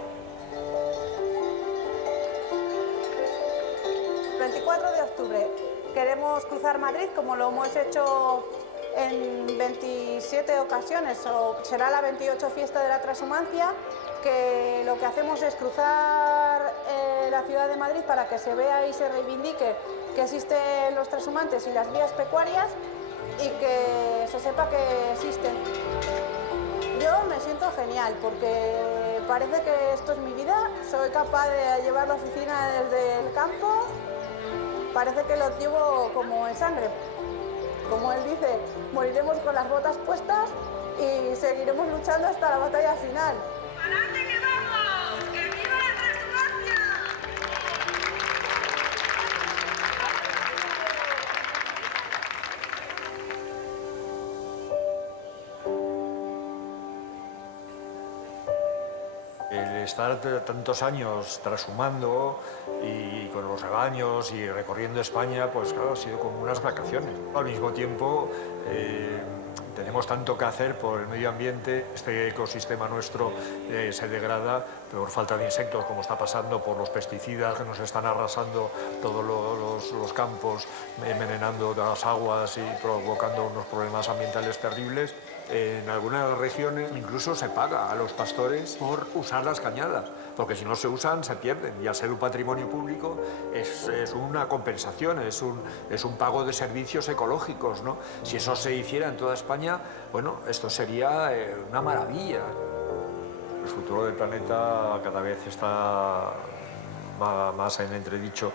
El 24 de octubre queremos cruzar Madrid, como lo hemos hecho en 27 ocasiones, o será la 28 fiesta de la transhumancia, que lo que hacemos es cruzar la ciudad de Madrid para que se vea y se reivindique que existen los transhumantes y las vías pecuarias y que se sepa que existen. Yo me siento genial porque parece que esto es mi vida, soy capaz de llevar la oficina desde el campo, parece que lo llevo como en sangre. Como él dice, moriremos con las botas puestas y seguiremos luchando hasta la batalla final. ¡Adelante que vamos! ¡Que viva la transhumancia! El estar tantos años trashumando y con los rebaños y recorriendo España, pues claro, ha sido como unas vacaciones. Al mismo tiempo, tenemos tanto que hacer por el medio ambiente, este ecosistema nuestro se degrada por falta de insectos, como está pasando por los pesticidas que nos están arrasando todos los campos, envenenando las aguas y provocando unos problemas ambientales terribles. En algunas regiones incluso se paga a los pastores por usar las cañadas, porque si no se usan se pierden, y al ser un patrimonio público es una compensación, es un pago de servicios ecológicos, ¿no? Si eso se hiciera en toda España, bueno, esto sería una maravilla. El futuro del planeta cada vez está más en entredicho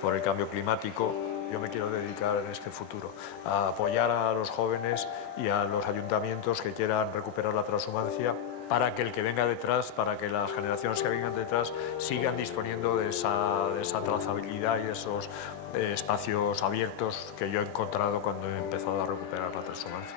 por el cambio climático. Yo me quiero dedicar en este futuro a apoyar a los jóvenes y a los ayuntamientos que quieran recuperar la transhumancia para que el que venga detrás, para que las generaciones que vengan detrás sigan disponiendo de esa trazabilidad y esos espacios abiertos que yo he encontrado cuando he empezado a recuperar la transhumancia.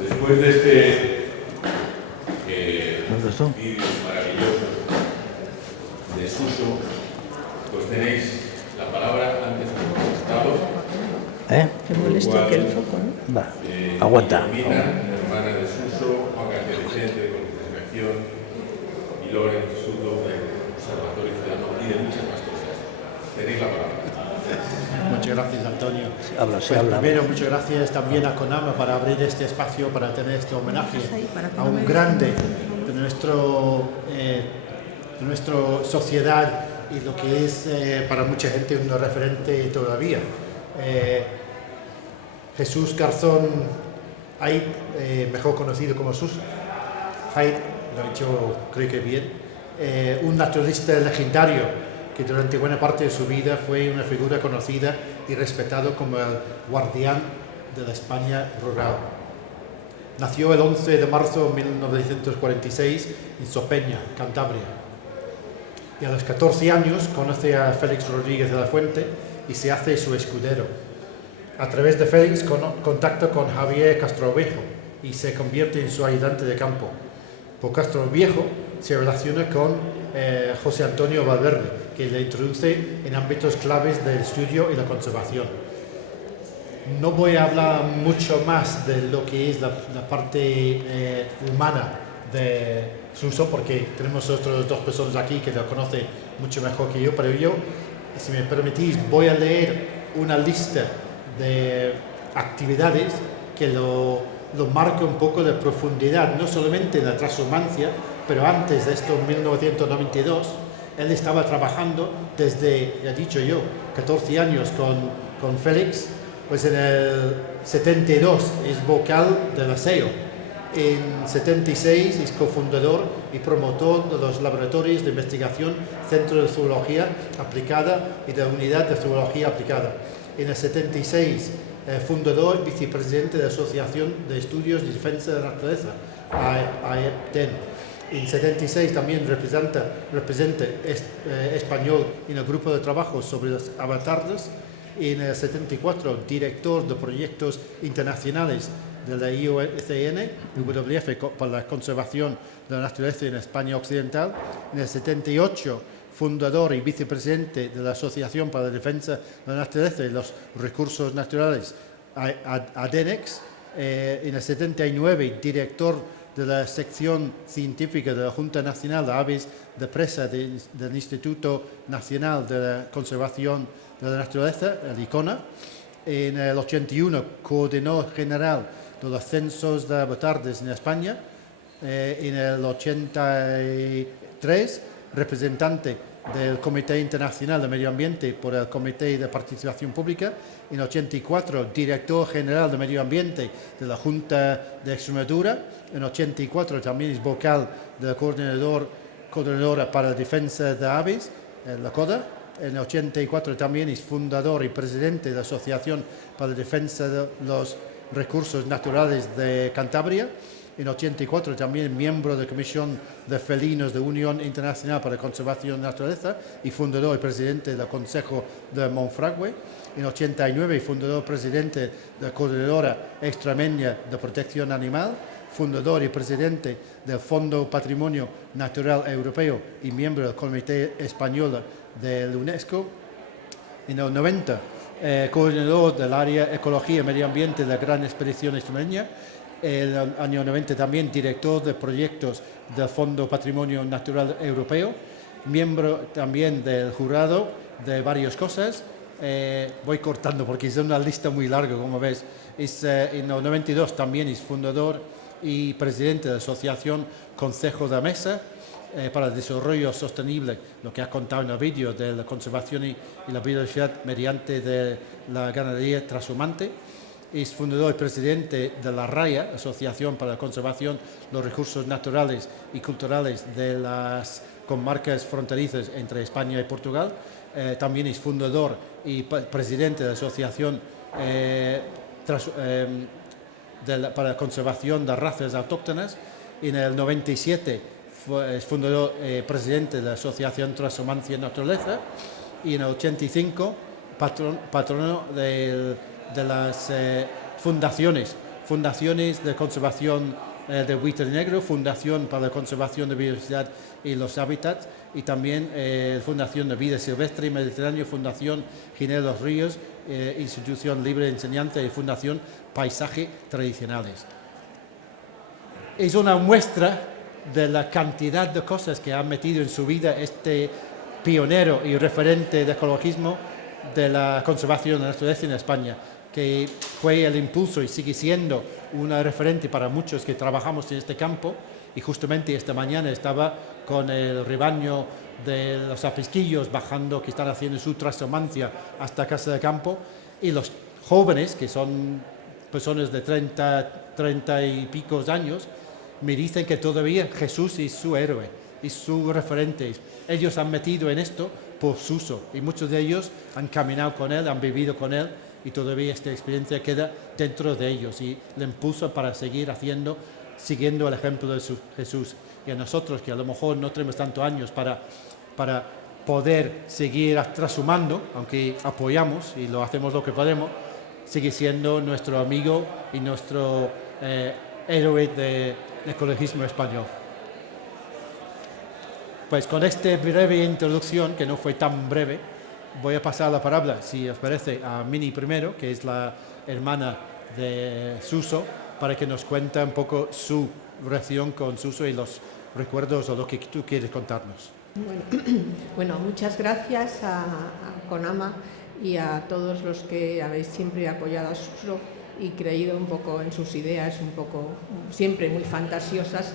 Después de este vídeo maravilloso de Suso, pues tenéis la palabra antes de Qué molesto que el foco, ¿no? Va, aguanta. Hermana de Suso, Juan García Vicente, de Concentración, y Loren Sudo, del Observatorio Ciudadano, y de muchas más cosas. Tenéis la palabra. Muchas gracias, Antonio. Se habla. Primero, muchas gracias también a CONAMA para abrir este espacio, para tener este homenaje a un grande de nuestra sociedad y lo que es para mucha gente un referente todavía. Jesús Garzón Haid, mejor conocido como Sus Haid, lo he dicho creo que bien, un naturalista legendario que durante buena parte de su vida fue una figura conocida y respetado como el guardián de la España rural. Nació el 11 de marzo de 1946 en Sopeña, Cantabria. Y a los 14 años conoce a Félix Rodríguez de la Fuente y se hace su escudero. A través de Félix contacta con Javier Castroviejo y se convierte en su ayudante de campo. Por Castroviejo se relaciona con José Antonio Valverde, que le introduce en ámbitos claves del estudio y la conservación. No voy a hablar mucho más de lo que es la parte humana de Suso, porque tenemos otras dos personas aquí que lo conocen mucho mejor que yo, pero yo, si me permitís, voy a leer una lista de actividades que lo lo marca un poco de profundidad, no solamente en la transhumancia, pero antes de esto, en 1992, él estaba trabajando desde, ya he dicho yo, 14 años con Félix, pues en el 72 es vocal del ASEO. En 76 es cofundador y promotor de los laboratorios de investigación Centro de Zoología Aplicada y de la Unidad de Zoología Aplicada. En el 76 fundador y vicepresidente de la Asociación de Estudios de Defensa de la Naturaleza, AEPDEN. En 76 también representa español en el grupo de trabajo sobre los avatares. En el 74 director de proyectos internacionales de la IUCN, WWF, para la conservación de la naturaleza en España Occidental. En el 78 fundador y vicepresidente de la Asociación para la Defensa de la Naturaleza y los Recursos Naturales, ADENEX. En el 79 director de la sección científica de la Junta Nacional de Aves de Presa del Instituto Nacional de la Conservación de la Naturaleza, el ICONA. En el 81 coordinador general de los censos de avatardes en España. En el 83 representante del Comité Internacional de Medio Ambiente por el Comité de Participación Pública. En 84 director general de Medio Ambiente de la Junta de Extremadura. En 84 también es vocal del coordinadora para la defensa de aves, la CODA. En 84 también es fundador y presidente de la Asociación para la Defensa de los Recursos Naturales de Cantabria. En 84 también miembro de la Comisión de Felinos de Unión Internacional para la Conservación de la Naturaleza y fundador y presidente del Consejo de Monfragüe. En 89 fundador y presidente de la Coordinadora Extremeña de Protección Animal, fundador y presidente del Fondo Patrimonio Natural Europeo y miembro del Comité Español de la UNESCO. En el 90 coordinador del área Ecología y Medio Ambiente de la Gran Expedición Extremeña. En el año 90 también director de proyectos del Fondo Patrimonio Natural Europeo, miembro también del jurado de varias cosas. Voy cortando porque es una lista muy larga, como ves. En el 92 también es fundador y presidente de la Asociación Consejo de Mesa para el Desarrollo Sostenible, lo que ha contado en el vídeo de la conservación y la biodiversidad mediante de la ganadería transhumante. Es fundador y presidente de la RAIA, Asociación para la Conservación de los Recursos Naturales y Culturales de las comarcas fronterizas entre España y Portugal. También es fundador y presidente de la Asociación para la Conservación de Razas Autóctonas. En el 97 es fundador y presidente de la Asociación Transhumancia y Naturaleza. Y en el 85 patrono de las fundaciones de conservación de buitre negro, Fundación para la Conservación de Biodiversidad y los Hábitats, y también Fundación de Vida Silvestre y Mediterráneo, Fundación Ginebra de los Ríos, Institución Libre de Enseñanza y Fundación Paisaje Tradicionales. Es una muestra de la cantidad de cosas que ha metido en su vida este pionero y referente de ecologismo de la conservación de la naturaleza en España, que fue el impulso y sigue siendo una referente para muchos que trabajamos en este campo. Y justamente esta mañana estaba con el rebaño de los apisquillos bajando, que están haciendo su transhumancia hasta casa de campo, y los jóvenes, que son personas de 30 y pico años, me dicen que todavía Jesús es su héroe, es su referente. Ellos han metido en esto por su uso y muchos de ellos han caminado con él, han vivido con él, y todavía esta experiencia queda dentro de ellos y le impulsa para seguir siguiendo el ejemplo de Jesús. Y a nosotros, que a lo mejor no tenemos tantos años para poder seguir transhumando, aunque apoyamos y lo hacemos lo que podemos, sigue siendo nuestro amigo y nuestro héroe del ecologismo español. Pues con esta breve introducción, que no fue tan breve, voy a pasar la palabra, si os parece, a Mini primero, que es la hermana de Suso, para que nos cuente un poco su relación con Suso y los recuerdos o lo que tú quieres contarnos. Bueno, muchas gracias a CONAMA y a todos los que habéis siempre apoyado a Suso y creído un poco en sus ideas, un poco siempre muy fantasiosas,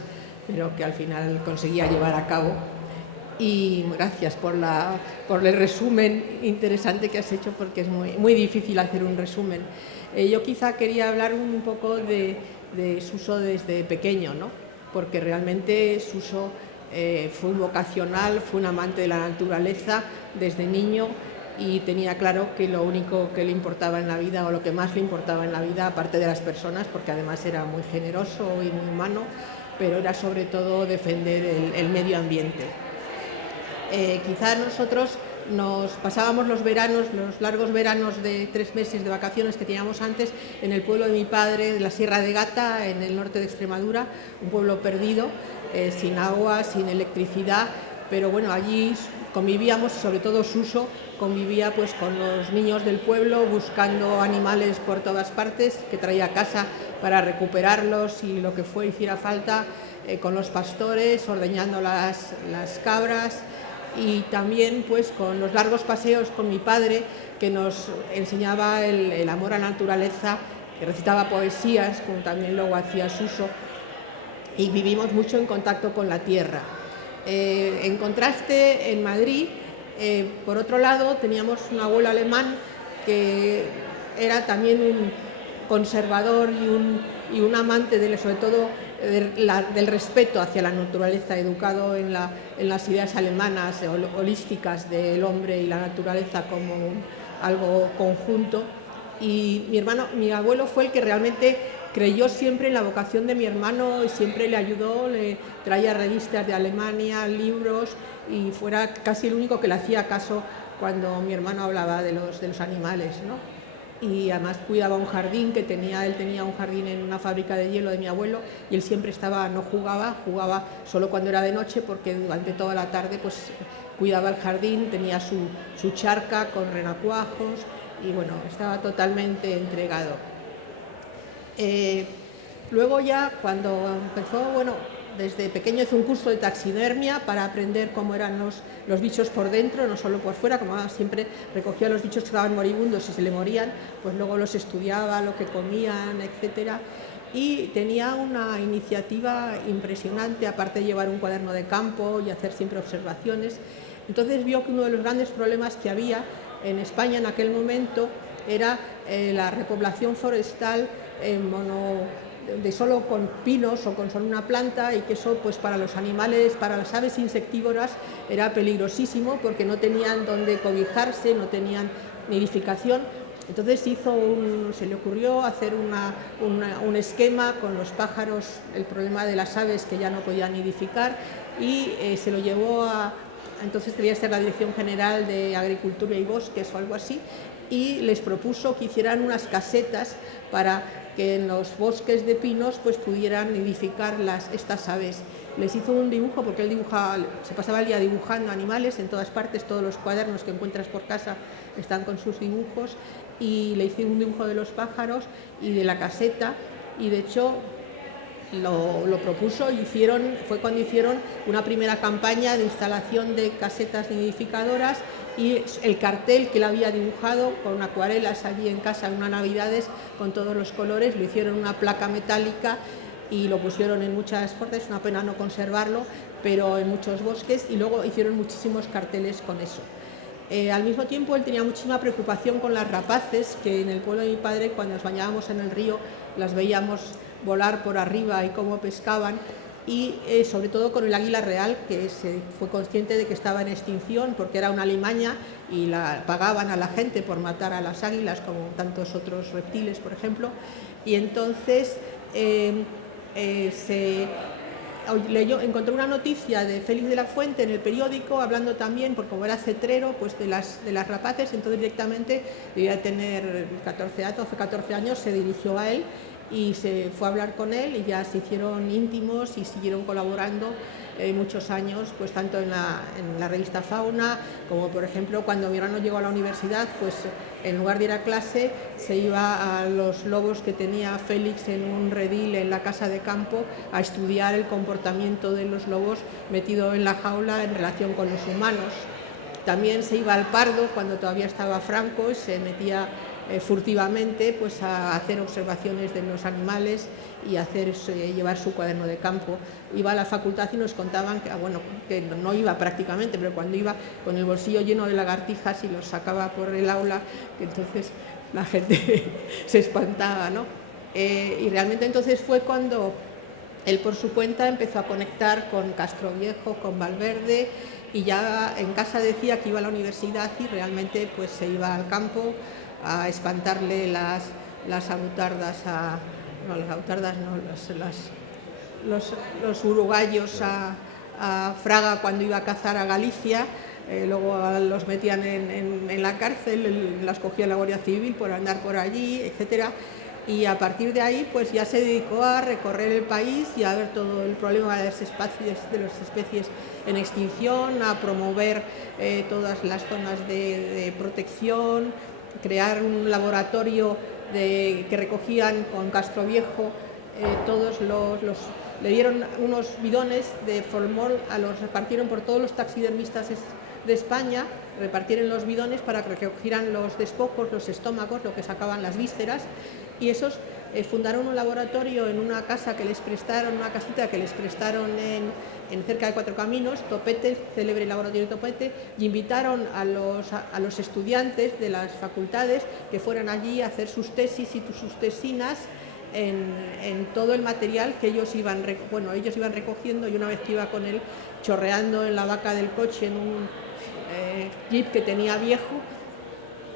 pero que al final conseguía llevar a cabo. Y gracias por el resumen interesante que has hecho, porque es muy difícil hacer un resumen. Yo quizá quería hablar un poco de Suso desde pequeño, ¿no? Porque realmente Suso fue un vocacional, fue un amante de la naturaleza desde niño, y tenía claro que lo único que le importaba en la vida, o lo que más le importaba en la vida, aparte de las personas, porque además era muy generoso y muy humano, pero era sobre todo defender el medio ambiente. Quizá nosotros nos pasábamos los veranos, los largos veranos de 3 meses de vacaciones que teníamos antes, en el pueblo de mi padre, de la Sierra de Gata, en el norte de Extremadura, un pueblo perdido, sin agua, sin electricidad, pero bueno, allí convivíamos, sobre todo Suso convivía pues con los niños del pueblo, buscando animales por todas partes que traía a casa para recuperarlos y lo que hiciera falta, con los pastores, ordeñando las cabras, y también pues con los largos paseos con mi padre, que nos enseñaba el amor a la naturaleza, que recitaba poesías, como también luego hacía Suso, y vivimos mucho en contacto con la tierra. En contraste, en Madrid, por otro lado, teníamos un abuelo alemán que era también un conservador y un amante sobre todo del respeto hacia la naturaleza, educado en las ideas alemanas holísticas del hombre y la naturaleza como algo conjunto. Y mi abuelo fue el que realmente creyó siempre en la vocación de mi hermano y siempre le ayudó, le traía revistas de Alemania, libros, y fuera casi el único que le hacía caso cuando mi hermano hablaba de los animales, ¿no? Y además cuidaba un jardín él tenía un jardín en una fábrica de hielo de mi abuelo, y él siempre no jugaba solo cuando era de noche, porque durante toda la tarde pues cuidaba el jardín, tenía su charca con renacuajos, y bueno, estaba totalmente entregado. Luego ya cuando empezó, desde pequeño hizo un curso de taxidermia para aprender cómo eran los bichos por dentro, no solo por fuera, como siempre recogía los bichos que estaban moribundos y se le morían, pues luego los estudiaba, lo que comían, etcétera. Y tenía una iniciativa impresionante, aparte de llevar un cuaderno de campo y hacer siempre observaciones. Entonces vio que uno de los grandes problemas que había en España en aquel momento era la repoblación forestal de solo con pinos o con solo una planta, y que eso pues para los animales, para las aves insectívoras era peligrosísimo, porque no tenían dónde cobijarse, no tenían nidificación. Entonces se le ocurrió hacer un esquema con los pájaros, el problema de las aves que ya no podían nidificar, y se lo llevó entonces debía ser la Dirección General de Agricultura y Bosques o algo así, y les propuso que hicieran unas casetas para que en los bosques de pinos pues pudieran nidificar estas aves. Les hizo un dibujo, porque él se pasaba el día dibujando animales en todas partes, todos los cuadernos que encuentras por casa están con sus dibujos, y le hice un dibujo de los pájaros y de la caseta, y de hecho lo propuso y fue cuando hicieron una primera campaña de instalación de casetas nidificadoras, y el cartel que él había dibujado con acuarelas allí en casa en unas navidades con todos los colores, lo hicieron en una placa metálica y lo pusieron en muchas partes, es una pena no conservarlo, pero en muchos bosques, y luego hicieron muchísimos carteles con eso. Al mismo tiempo él tenía muchísima preocupación con las rapaces, que en el pueblo de mi padre, cuando nos bañábamos en el río, las veíamos volar por arriba y cómo pescaban, y sobre todo con el águila real, que se fue consciente de que estaba en extinción porque era una alimaña y pagaban a la gente por matar a las águilas, como tantos otros reptiles, por ejemplo. Y entonces encontró una noticia de Félix de la Fuente en el periódico, hablando también, porque como era cetrero, pues de las rapaces, entonces directamente debía tener 14 años, se dirigió a él y se fue a hablar con él, y ya se hicieron íntimos y siguieron colaborando muchos años, pues tanto en la revista Fauna, como por ejemplo cuando mi hermano llegó a la universidad, pues en lugar de ir a clase se iba a los lobos que tenía Félix en un redil en la casa de campo a estudiar el comportamiento de los lobos metido en la jaula en relación con los humanos. También se iba al Pardo cuando todavía estaba Franco, y se metía furtivamente pues a hacer observaciones de los animales y llevar su cuaderno de campo. Iba a la facultad y nos contaban que, bueno, que no iba prácticamente, pero cuando iba con el bolsillo lleno de lagartijas y los sacaba por el aula, que entonces la gente se espantaba, ¿no? Y realmente entonces fue cuando él por su cuenta empezó a conectar con Castroviejo, con Valverde, y ya en casa decía que iba a la universidad y realmente pues se iba al campo a espantarle las abutardas los uruguayos a Fraga cuando iba a cazar a Galicia. Luego los metían en la cárcel, las cogía la Guardia Civil por andar por allí, etcétera. Y a partir de ahí pues ya se dedicó a recorrer el país y a ver todo el problema de las especies en extinción, a promover todas las zonas de protección, crear un laboratorio que recogían con Castroviejo le dieron unos bidones de formol, los repartieron por todos los taxidermistas de España, repartieron los bidones para que recogieran los despojos, los estómagos, lo que sacaban las vísceras, y esos fundaron un laboratorio en una casa que les prestaron, una casita que les prestaron en cerca de Cuatro Caminos, Topete, célebre laboratorio Topete, y invitaron a los estudiantes de las facultades que fueran allí a hacer sus tesis y sus tesinas en todo el material que ellos iban recogiendo, y una vez que iba con él chorreando en la vaca del coche en un jeep que tenía viejo,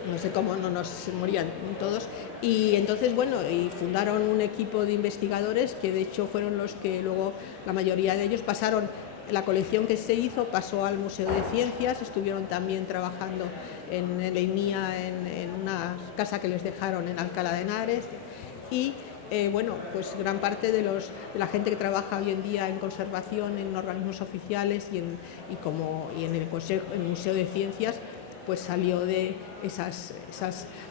no sé cómo no nos morían todos, y entonces y fundaron un equipo de investigadores que de hecho fueron los que luego la mayoría de ellos pasaron, la colección que se hizo pasó al Museo de Ciencias, estuvieron también trabajando en el EINIA en una casa que les dejaron en Alcalá de Henares, y pues gran parte de la gente que trabaja hoy en día en conservación, en organismos oficiales y en el Museo de Ciencias, pues salió de esas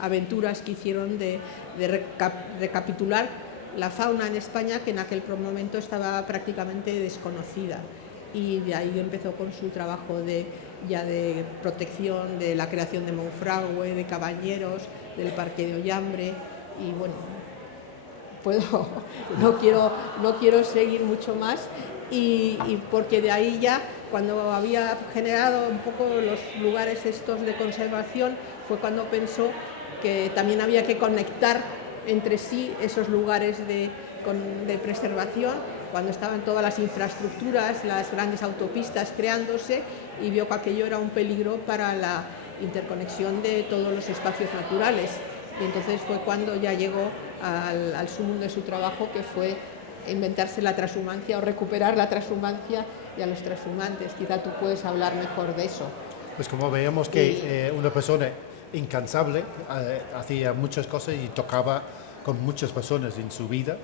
aventuras que hicieron de recapitular la fauna en España, que en aquel momento estaba prácticamente desconocida, y de ahí empezó con su trabajo de protección, de la creación de Monfragüe, de Cabañeros, del Parque de Ollambre, y no quiero seguir mucho más, y porque de ahí ya, cuando había generado un poco los lugares estos de conservación, fue cuando pensó que también había que conectar entre sí esos lugares de preservación, cuando estaban todas las infraestructuras, las grandes autopistas creándose, y vio que aquello era un peligro para la interconexión de todos los espacios naturales. Y entonces fue cuando ya llegó al sumum de su trabajo, que fue inventarse la transhumancia o recuperar la transhumancia y a los transhumantes. Quizá tú puedes hablar mejor de eso. Pues como veíamos que una persona incansable hacía muchas cosas y tocaba con muchas personas en su vida,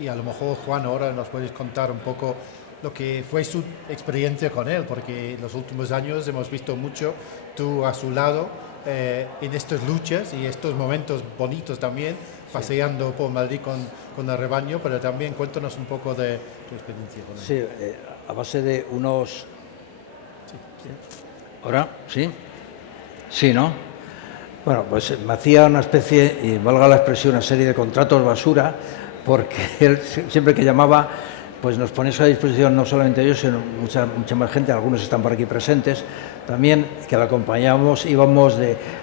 y a lo mejor Juan ahora nos puedes contar un poco lo que fue su experiencia con él, porque en los últimos años hemos visto mucho tú a su lado en estas luchas y estos momentos bonitos también, paseando por Madrid con el rebaño, pero también cuéntanos un poco de tu experiencia con él. Sí, a base de unos... ¿Ahora? ¿Sí? Sí, ¿no? Bueno, pues me hacía una especie, y valga la expresión, una serie de contratos basura, porque él siempre que llamaba, pues nos ponía a disposición no solamente ellos, sino mucha más gente, algunos están por aquí presentes, también que la acompañábamos, íbamos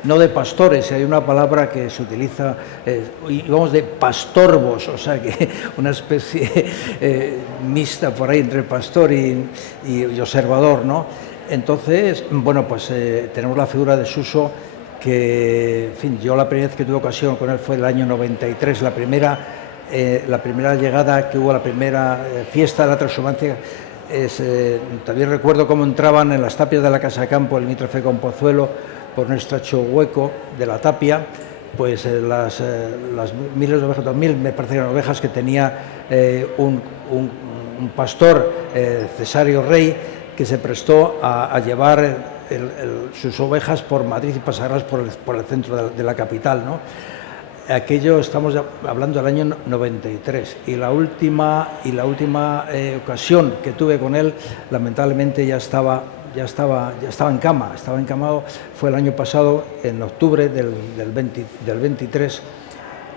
no de pastores, hay una palabra que se utiliza, íbamos de pastorbos, o sea que una especie mixta por ahí entre pastor y observador, ¿no? Entonces, bueno, pues tenemos la figura de Suso, que, en fin, yo la primera vez que tuve ocasión con él fue el año 93, la primera llegada que hubo, la primera fiesta de la transhumancia. También recuerdo cómo entraban en las tapias de la Casa de Campo, el limítrofe con Pozuelo, por un estrecho hueco de la tapia, pues las miles de ovejas, 2000 me parece que eran ovejas que tenía un pastor, Cesario Rey, que se prestó a llevar sus ovejas por Madrid y pasarlas por el centro de la capital, ¿no? Aquello estamos hablando del año 93, y la última ocasión que tuve con él, lamentablemente ya estaba estaba en cama, estaba encamado. Fue el año pasado, en octubre del 23,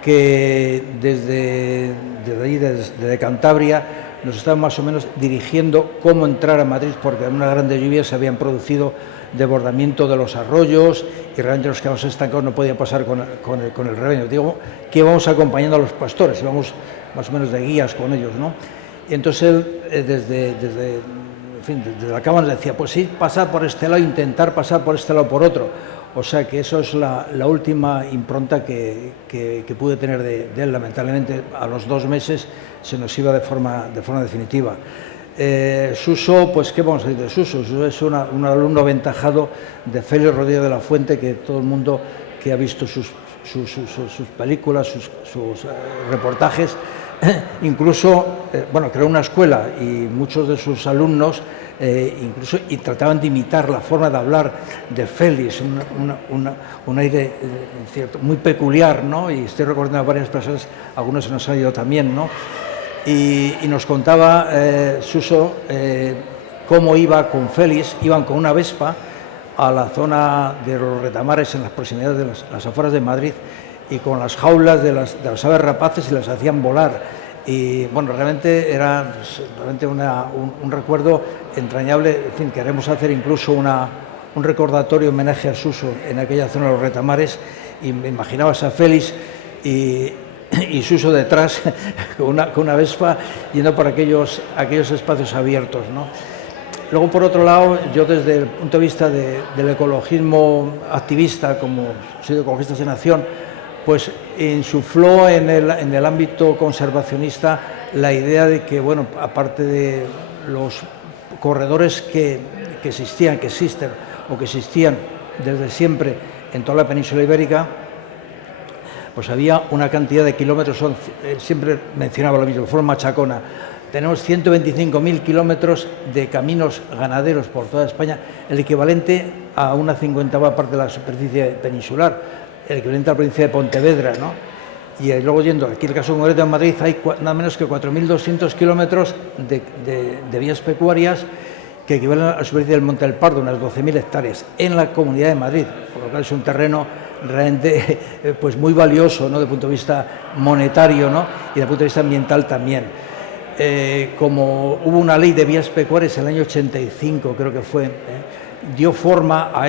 que desde allí, desde Cantabria, nos estaban más o menos dirigiendo cómo entrar a Madrid, porque en unas grandes lluvias se habían producido desbordamiento de los arroyos y realmente los que vamos estancados no podía pasar con el rebaño. Digo que íbamos acompañando a los pastores, íbamos más o menos de guías con ellos, ¿no? Y entonces él, desde la cama nos decía, pues sí, pasar por este lado, intentar pasar por este lado, por otro. O sea que eso es la última impronta que pude tener de él. Lamentablemente, a los 2 meses se nos iba de forma definitiva. Suso, pues ¿qué vamos a decir de Suso? Suso es un alumno aventajado de Félix Rodríguez de la Fuente, que todo el mundo que ha visto sus películas, sus reportajes, incluso, creó una escuela y muchos de sus alumnos incluso trataban de imitar la forma de hablar de Félix, un aire cierto, muy peculiar, ¿no? Y estoy recordando a varias personas, algunos se nos han ido también, ¿no? Y nos contaba Suso cómo iba con Félix, iban con una Vespa a la zona de los retamares en las proximidades de las afueras de Madrid, y con las jaulas de las aves rapaces y las hacían volar. Y bueno, realmente era un recuerdo entrañable. En fin, queremos hacer incluso un recordatorio homenaje a Suso en aquella zona de los retamares, y me imaginabas a Félix y Suso detrás con una Vespa yendo por aquellos espacios abiertos, ¿no? Luego, por otro lado, yo desde el punto de vista del ecologismo activista, como soy de Ecologistas en Acción, pues insufló en el ámbito conservacionista la idea de que, bueno, aparte de los corredores que existían desde siempre en toda la península ibérica, pues había una cantidad de kilómetros, siempre mencionaba lo mismo, fue machacona. Tenemos 125.000 kilómetros de caminos ganaderos por toda España, el equivalente a una 50ª parte de la superficie peninsular, el equivalente a la provincia de Pontevedra, ¿no? Y luego, yendo aquí el caso concreto en Madrid, hay nada menos que 4.200 kilómetros de vías pecuarias que equivalen a la superficie del Monte del Pardo, unas 12.000 hectáreas, en la Comunidad de Madrid, por lo cual es un terreno realmente pues muy valioso, ¿no?, desde el punto de vista monetario, ¿no?, y desde el punto de vista ambiental también. Como hubo una ley de vías pecuarias en el año 85, creo que fue, dio forma a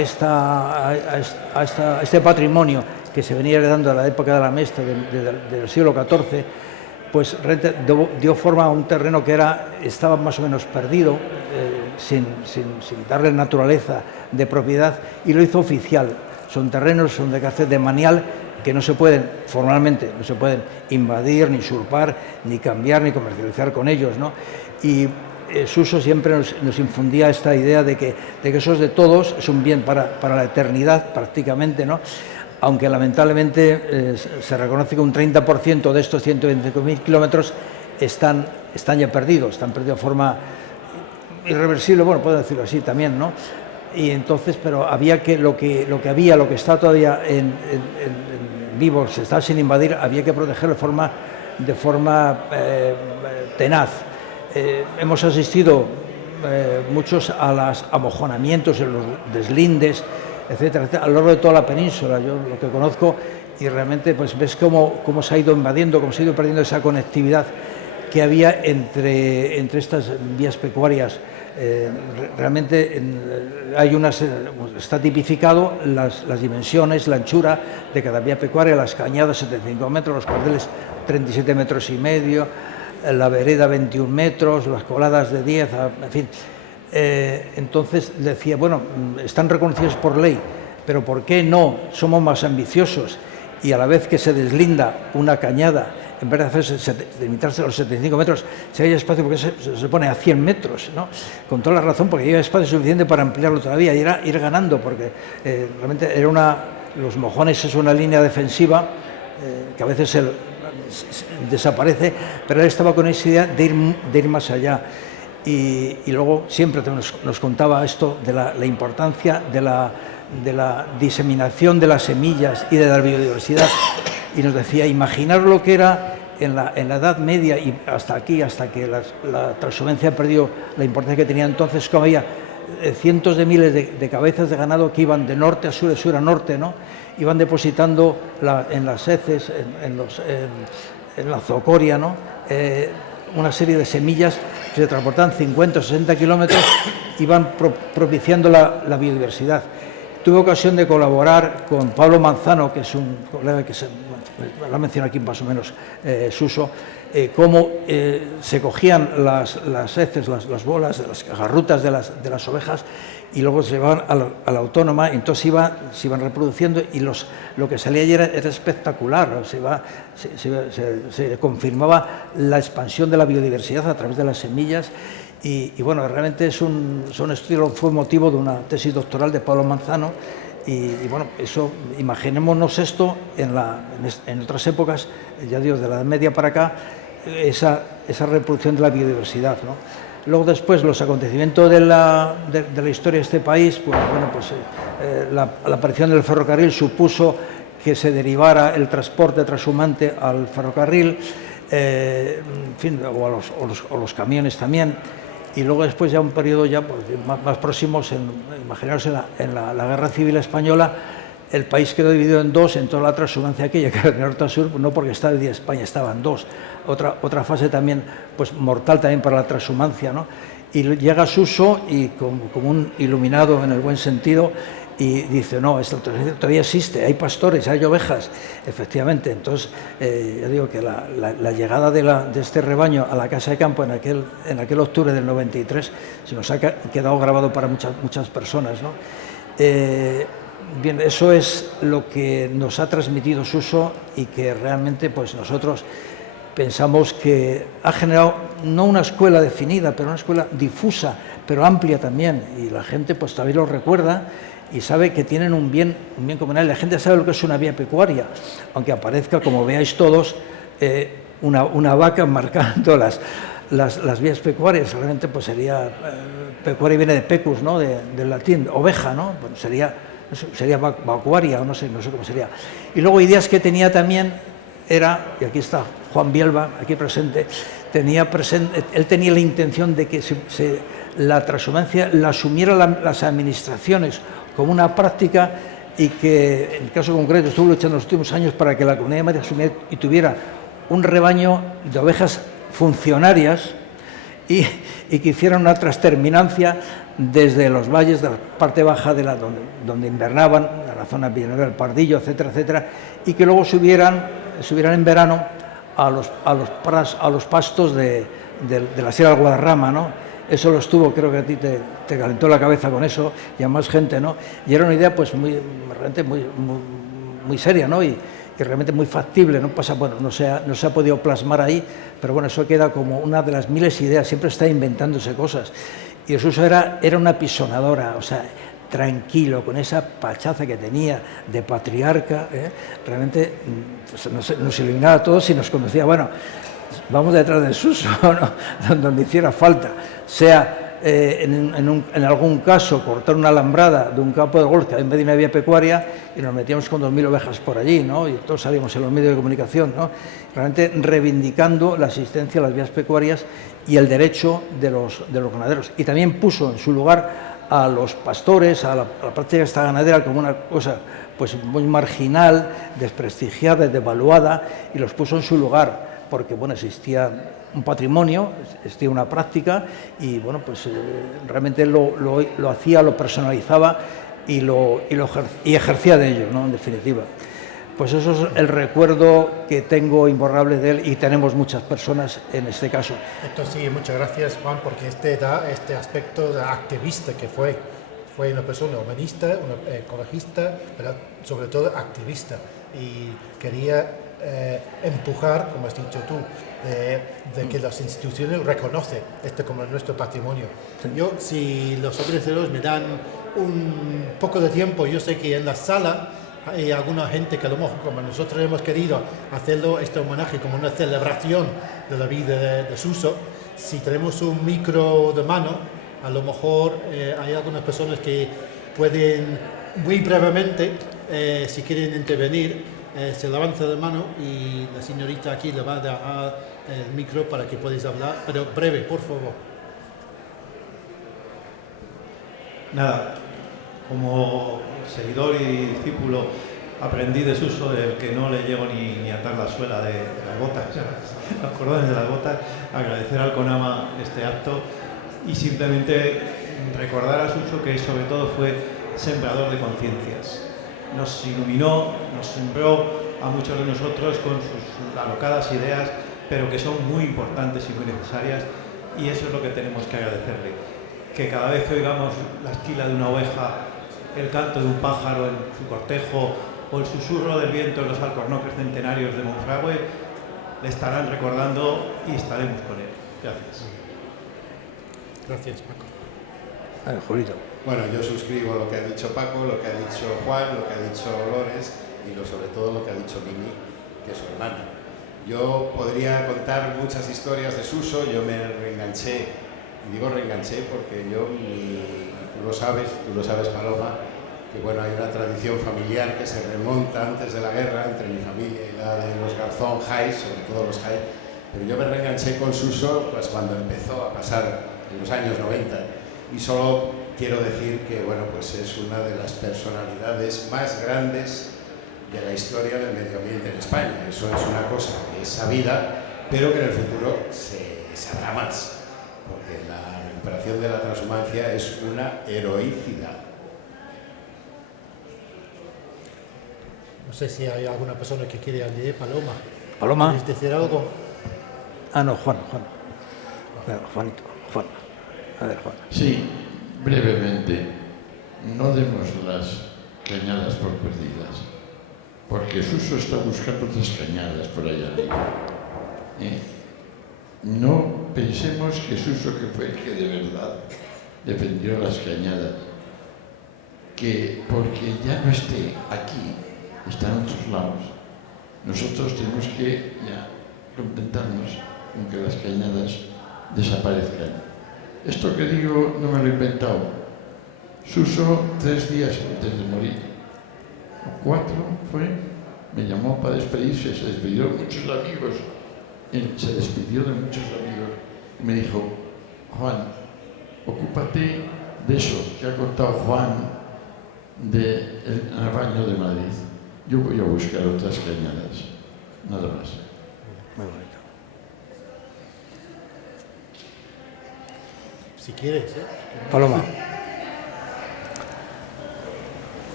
este patrimonio que se venía heredando a la época de la Mesta del siglo XIV, pues dio forma a un terreno que estaba más o menos perdido, sin darle naturaleza de propiedad, y lo hizo oficial. Son terrenos de carácter de manial que formalmente no se pueden invadir, ni usurpar, ni cambiar, ni comercializar con ellos, ¿no? Y Suso siempre nos infundía esta idea de que eso es de todos, es un bien para la eternidad prácticamente, ¿no? Aunque lamentablemente se reconoce que un 30% de estos 125.000 kilómetros están ya perdidos, de forma irreversible, bueno, puedo decirlo así también, ¿no? Y entonces, pero había que lo que está todavía en vivo, se está sin invadir, había que protegerlo de forma tenaz. Hemos asistido muchos a los amojonamientos, en los deslindes, etcétera, etcétera, a lo largo de toda la península. Yo lo que conozco, y realmente pues ves cómo se ha ido invadiendo, cómo se ha ido perdiendo esa conectividad que había entre estas vías pecuarias. Realmente está tipificado las dimensiones, la anchura de cada vía pecuaria, las cañadas 75 metros, los cordeles 37 metros y medio, la vereda 21 metros, las coladas de 10, en fin. Entonces decía, bueno, están reconocidos por ley, pero ¿por qué no somos más ambiciosos? Y a la vez que se deslinda una cañada, en vez de limitarse a los 75 metros, si hay espacio, porque se pone a 100 metros, ¿no? Con toda la razón, porque hay espacio suficiente para ampliarlo todavía y ir ganando, porque realmente los mojones es una línea defensiva que a veces desaparece, pero él estaba con esa idea de ir más allá. Y luego siempre nos contaba esto de la importancia de la diseminación de las semillas y de la biodiversidad, y nos decía, imaginar lo que era en la Edad Media y hasta que la transhumancia ha perdido la importancia que tenía entonces, como había cientos de miles de cabezas de ganado que iban de norte a sur, de sur a norte, ¿no? Iban depositando en las heces, en la zocoria, ¿no? Una serie de semillas que se transportaban 50 o 60 kilómetros, iban propiciando la biodiversidad. Tuve ocasión de colaborar con Pablo Manzano, que es un colega que lo ha mencionado aquí más o menos Suso, cómo se cogían las heces, las bolas, las garrutas de las ovejas y luego se llevaban a la autónoma, y entonces se iban reproduciendo y lo que salía allí era espectacular, ¿no? Se confirmaba la expansión de la biodiversidad a través de las semillas. Y bueno, realmente fue motivo de una tesis doctoral de Pablo Manzano y bueno, eso, imaginémonos esto en otras épocas, ya digo, de la Edad Media para acá, esa reproducción de la biodiversidad, ¿no? Luego después los acontecimientos de la historia de este país, pues bueno, pues la aparición del ferrocarril supuso que se derivara el transporte transhumante al ferrocarril, en fin, o los camiones también. Y luego después ya un periodo ya pues, más próximos, imaginaos en la Guerra Civil Española, el país quedó dividido en dos, en toda la transhumancia aquella, que era de norte a sur, no porque estaba dividida España, estaban dos. Otra fase también, pues mortal también para la transhumancia, ¿no? Y llega Suso y como un iluminado en el buen sentido, y dice, no, esto todavía existe, hay pastores, hay ovejas, efectivamente. Entonces, yo digo que la llegada de este rebaño a la casa de campo en aquel octubre del 93 se nos ha quedado grabado para muchas personas, ¿no? Bien, eso es lo que nos ha transmitido Suso y que realmente pues nosotros pensamos que ha generado no una escuela definida, pero una escuela difusa, pero amplia también, y la gente pues también lo recuerda y sabe que tienen un bien comunal. La gente sabe lo que es una vía pecuaria, aunque aparezca, como veáis todos, una vaca marcando las vías pecuarias. Realmente pues sería, pecuaria viene de pecus, ¿no? Del latín, oveja, ¿no? Bueno, sería vacuaria, o no sé cómo sería. Y luego ideas que tenía también era, y aquí está Juan Bielba, aquí presente, él tenía la intención de que la transhumancia la asumieran las administraciones como una práctica, y que en el caso concreto estuvo luchando en los últimos años para que la Comunidad de Madrid asumiera y tuviera un rebaño de ovejas funcionarias y que hicieran una transterminancia desde los valles de la parte baja donde invernaban, en la zona de Villanueva del Pardillo, etcétera, etcétera, y que luego subieran en verano a los pastos de la Sierra del Guadarrama, ¿no? Eso lo estuvo, creo que a ti te calentó la cabeza con eso, y a más gente, ¿no? Y era una idea pues realmente muy seria, ¿no? Y realmente muy factible, ¿no? Bueno, no se ha podido plasmar ahí, pero bueno, eso queda como una de las miles ideas, siempre está inventándose cosas. Y Suso era una apisonadora, o sea, tranquilo, con esa pachaza que tenía de patriarca, realmente pues, nos iluminaba a todos y nos conducía, bueno, vamos detrás de Suso, ¿no? Donde hiciera falta, sea en algún caso cortar una alambrada de un campo de golf que en vez de una vía pecuaria, y nos metíamos con 2.000 ovejas por allí, ¿no? Y todos salíamos en los medios de comunicación, ¿no? Realmente reivindicando la asistencia a las vías pecuarias y el derecho de los ganaderos. Y también puso en su lugar a los pastores, a la práctica esta ganadera como una cosa pues muy marginal, desprestigiada, devaluada, y los puso en su lugar, porque bueno, existía un patrimonio, existía una práctica, y bueno, pues realmente lo hacía, lo personalizaba y ejercía de ello, ¿no? En definitiva. Pues eso es el recuerdo que tengo imborrable de él, y tenemos muchas personas en este caso. Entonces, sí, muchas gracias, Juan, porque da este aspecto de activista que fue una persona humanista, una ecologista, pero sobre todo activista, y quería empujar, como has dicho tú, de que las instituciones reconocen esto como nuestro patrimonio. Sí. Yo, si los organizadores me dan un poco de tiempo, yo sé que en la sala hay alguna gente que a lo mejor, como nosotros hemos querido hacerlo, este homenaje como una celebración de la vida de Suso, si tenemos un micro de mano, a lo mejor hay algunas personas que pueden muy brevemente, si quieren intervenir, se levanta de mano y la señorita aquí le va a dar el micro para que podáis hablar, pero breve, por favor. Nada, como seguidor y discípulo aprendí de Suso el que no le llego ni a atar la suela de las botas, los cordones de las botas. Agradecer al CONAMA este acto y simplemente recordar a Suso que sobre todo fue sembrador de conciencias. Nos iluminó, nos sembró a muchos de nosotros con sus alocadas ideas, pero que son muy importantes y muy necesarias, y eso es lo que tenemos que agradecerle. Que cada vez que oigamos la esquila de una oveja, el canto de un pájaro en su cortejo o el susurro del viento en los alcornoques centenarios de Monfragüe, le estarán recordando y estaremos con él. Gracias. Gracias, Paco. A ver, Julito. Bueno, yo suscribo lo que ha dicho Paco, lo que ha dicho Juan, lo que ha dicho Lores y sobre todo lo que ha dicho Mimi, que es su hermana. Yo podría contar muchas historias de Suso. Yo me reenganché, y digo reenganché porque tú lo sabes Paloma, que bueno, hay una tradición familiar que se remonta antes de la guerra entre mi familia y la de los Garzón Jais, sobre todo los Jais, pero yo me reenganché con Suso pues cuando empezó a pasar en los años 90, y solo quiero decir que bueno, pues es una de las personalidades más grandes de la historia del medio ambiente en España. Eso es una cosa que es sabida, pero que en el futuro se sabrá más, porque la recuperación de la transhumancia es una heroicidad. No sé si hay alguna persona que quiere añadir. Paloma. Paloma. ¿Quieres decir algo? Ah, no, Juan. Juanito, Juan. A ver, Juan. Sí, brevemente. No demos las cañadas por perdidas, porque Suso está buscando otras cañadas por allá arriba. No pensemos que Suso, que fue el que de verdad defendió las cañadas, que porque ya no esté aquí, está en otros lados, nosotros tenemos que ya contentarnos con que las cañadas desaparezcan. Esto que digo no me lo he inventado. Suso, 3 días antes de morir, 4 fue, me llamó para despedirse, se despidió de muchos amigos, y me dijo: Juan, ocúpate de eso que ha contado Juan del baño de Madrid. Yo voy a buscar otras cañadas, nada más. Muy bonito. Si quieres, Paloma.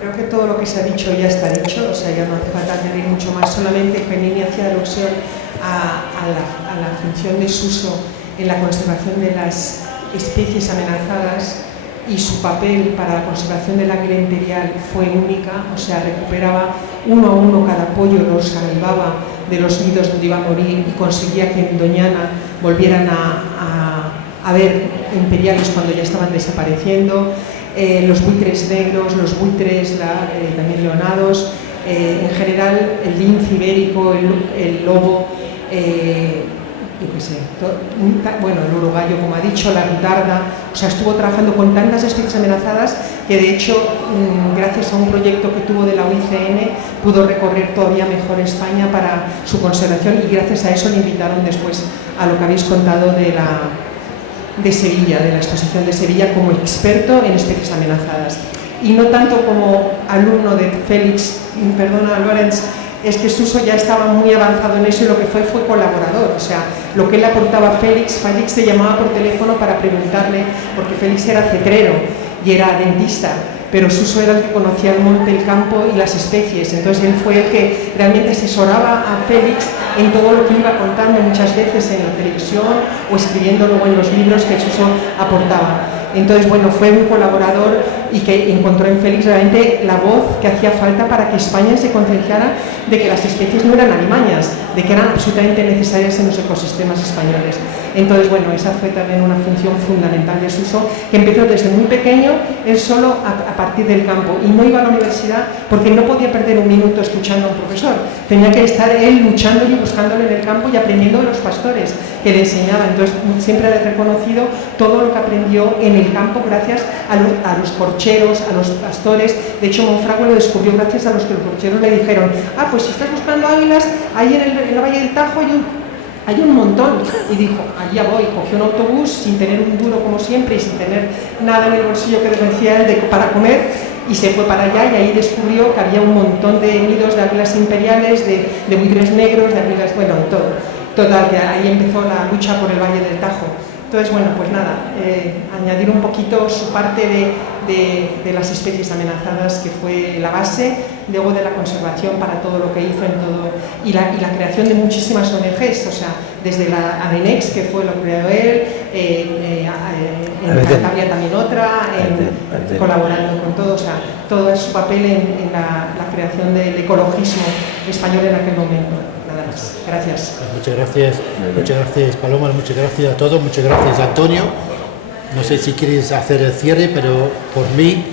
Creo que todo lo que se ha dicho ya está dicho, o sea, ya no hace falta añadir mucho más, solamente que Mimi hacía alusión a la función de Suso en la conservación de las especies amenazadas, y su papel para la conservación del águila imperial fue única, o sea, recuperaba uno a uno cada pollo, los salvaba de los nidos donde iba a morir y conseguía que en Doñana volvieran a ver imperiales cuando ya estaban desapareciendo. Los buitres negros, los buitres también leonados, en general el lince ibérico, el lobo, yo qué sé, bueno, el urogallo, como ha dicho, la rutarda, o sea, estuvo trabajando con tantas especies amenazadas que de hecho, gracias a un proyecto que tuvo de la UICN, pudo recorrer todavía mejor España para su conservación, y gracias a eso le invitaron después a lo que habéis contado de Sevilla, de la exposición de Sevilla, como experto en especies amenazadas. Y no tanto como alumno de Félix, Lorenz, es que Suso ya estaba muy avanzado en eso, y lo que fue colaborador, o sea, lo que él aportaba a Félix le llamaba por teléfono para preguntarle, porque Félix era cetrero y era dentista, pero Suso era el que conocía el monte, el campo y las especies, entonces él fue el que realmente asesoraba a Félix en todo lo que iba contando muchas veces en la televisión o escribiendo luego en los libros que Suso aportaba. Entonces, bueno, fue un colaborador y que encontró en Félix realmente la voz que hacía falta para que España se concienciara de que las especies no eran alimañas, de que eran absolutamente necesarias en los ecosistemas españoles. Entonces, bueno, esa fue también una función fundamental de Suso, que empezó desde muy pequeño, él solo a partir del campo, y no iba a la universidad porque no podía perder un minuto escuchando a un profesor. Tenía que estar él luchando y buscándolo en el campo y aprendiendo de los pastores que le enseñaban. Entonces, siempre ha reconocido todo lo que aprendió en el campo gracias a los corcheros, a los pastores. De hecho, Monfragüe lo descubrió gracias a los que los corcheros le dijeron: ah, pues si estás buscando águilas, ahí en el Valle del Tajo hay hay un montón. Y dijo, allá voy, cogió un autobús sin tener un duro como siempre y sin tener nada en el bolsillo que decía él para comer, y se fue para allá y ahí descubrió que había un montón de nidos de águilas imperiales, de buitres negros, de águilas, bueno, todo. Total, que ahí empezó la lucha por el Valle del Tajo. Entonces, bueno, pues nada, añadir un poquito su parte de las especies amenazadas, que fue la base, luego de la conservación para todo lo que hizo en todo, y la creación de muchísimas ONGs, o sea, desde la ADENEX, que fue lo creó él, en Cantabria también otra, colaborando con todo, o sea, todo es su papel en la creación del ecologismo español en aquel momento. Nada más. Gracias. Muchas gracias Paloma, muchas gracias a todos, muchas gracias Antonio. No sé si quieres hacer el cierre, pero por mí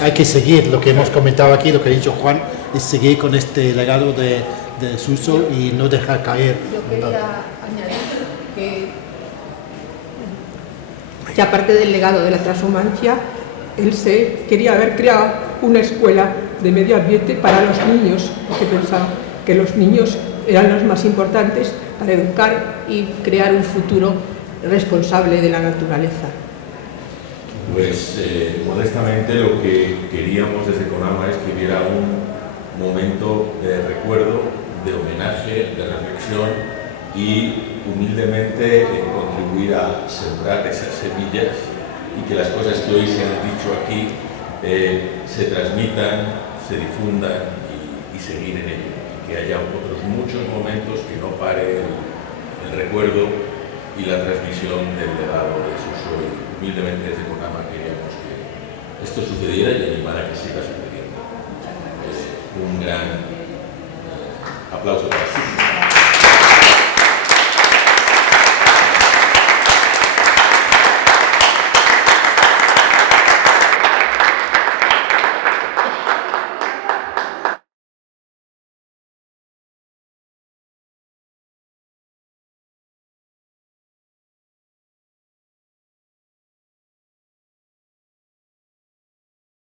hay que seguir lo que hemos comentado aquí, lo que ha dicho Juan, es seguir con este legado de Suso y no dejar caer. Yo quería añadir que aparte del legado de la transhumancia, él se quería haber creado una escuela de medio ambiente para los niños, porque pensaba que los niños eran los más importantes para educar y crear un futuro responsable de la naturaleza. Pues modestamente lo que queríamos desde CONAMA es que hubiera un momento de recuerdo, de homenaje, de reflexión y humildemente contribuir a sembrar esas semillas y que las cosas que hoy se han dicho aquí se transmitan, se difundan y seguir en ello. Que haya otros muchos momentos que no pare el recuerdo y la transmisión del legado de Suso, y humildemente desde CONAMA queríamos que esto sucediera y animar a que siga sucediendo. Un gran aplauso para Suso.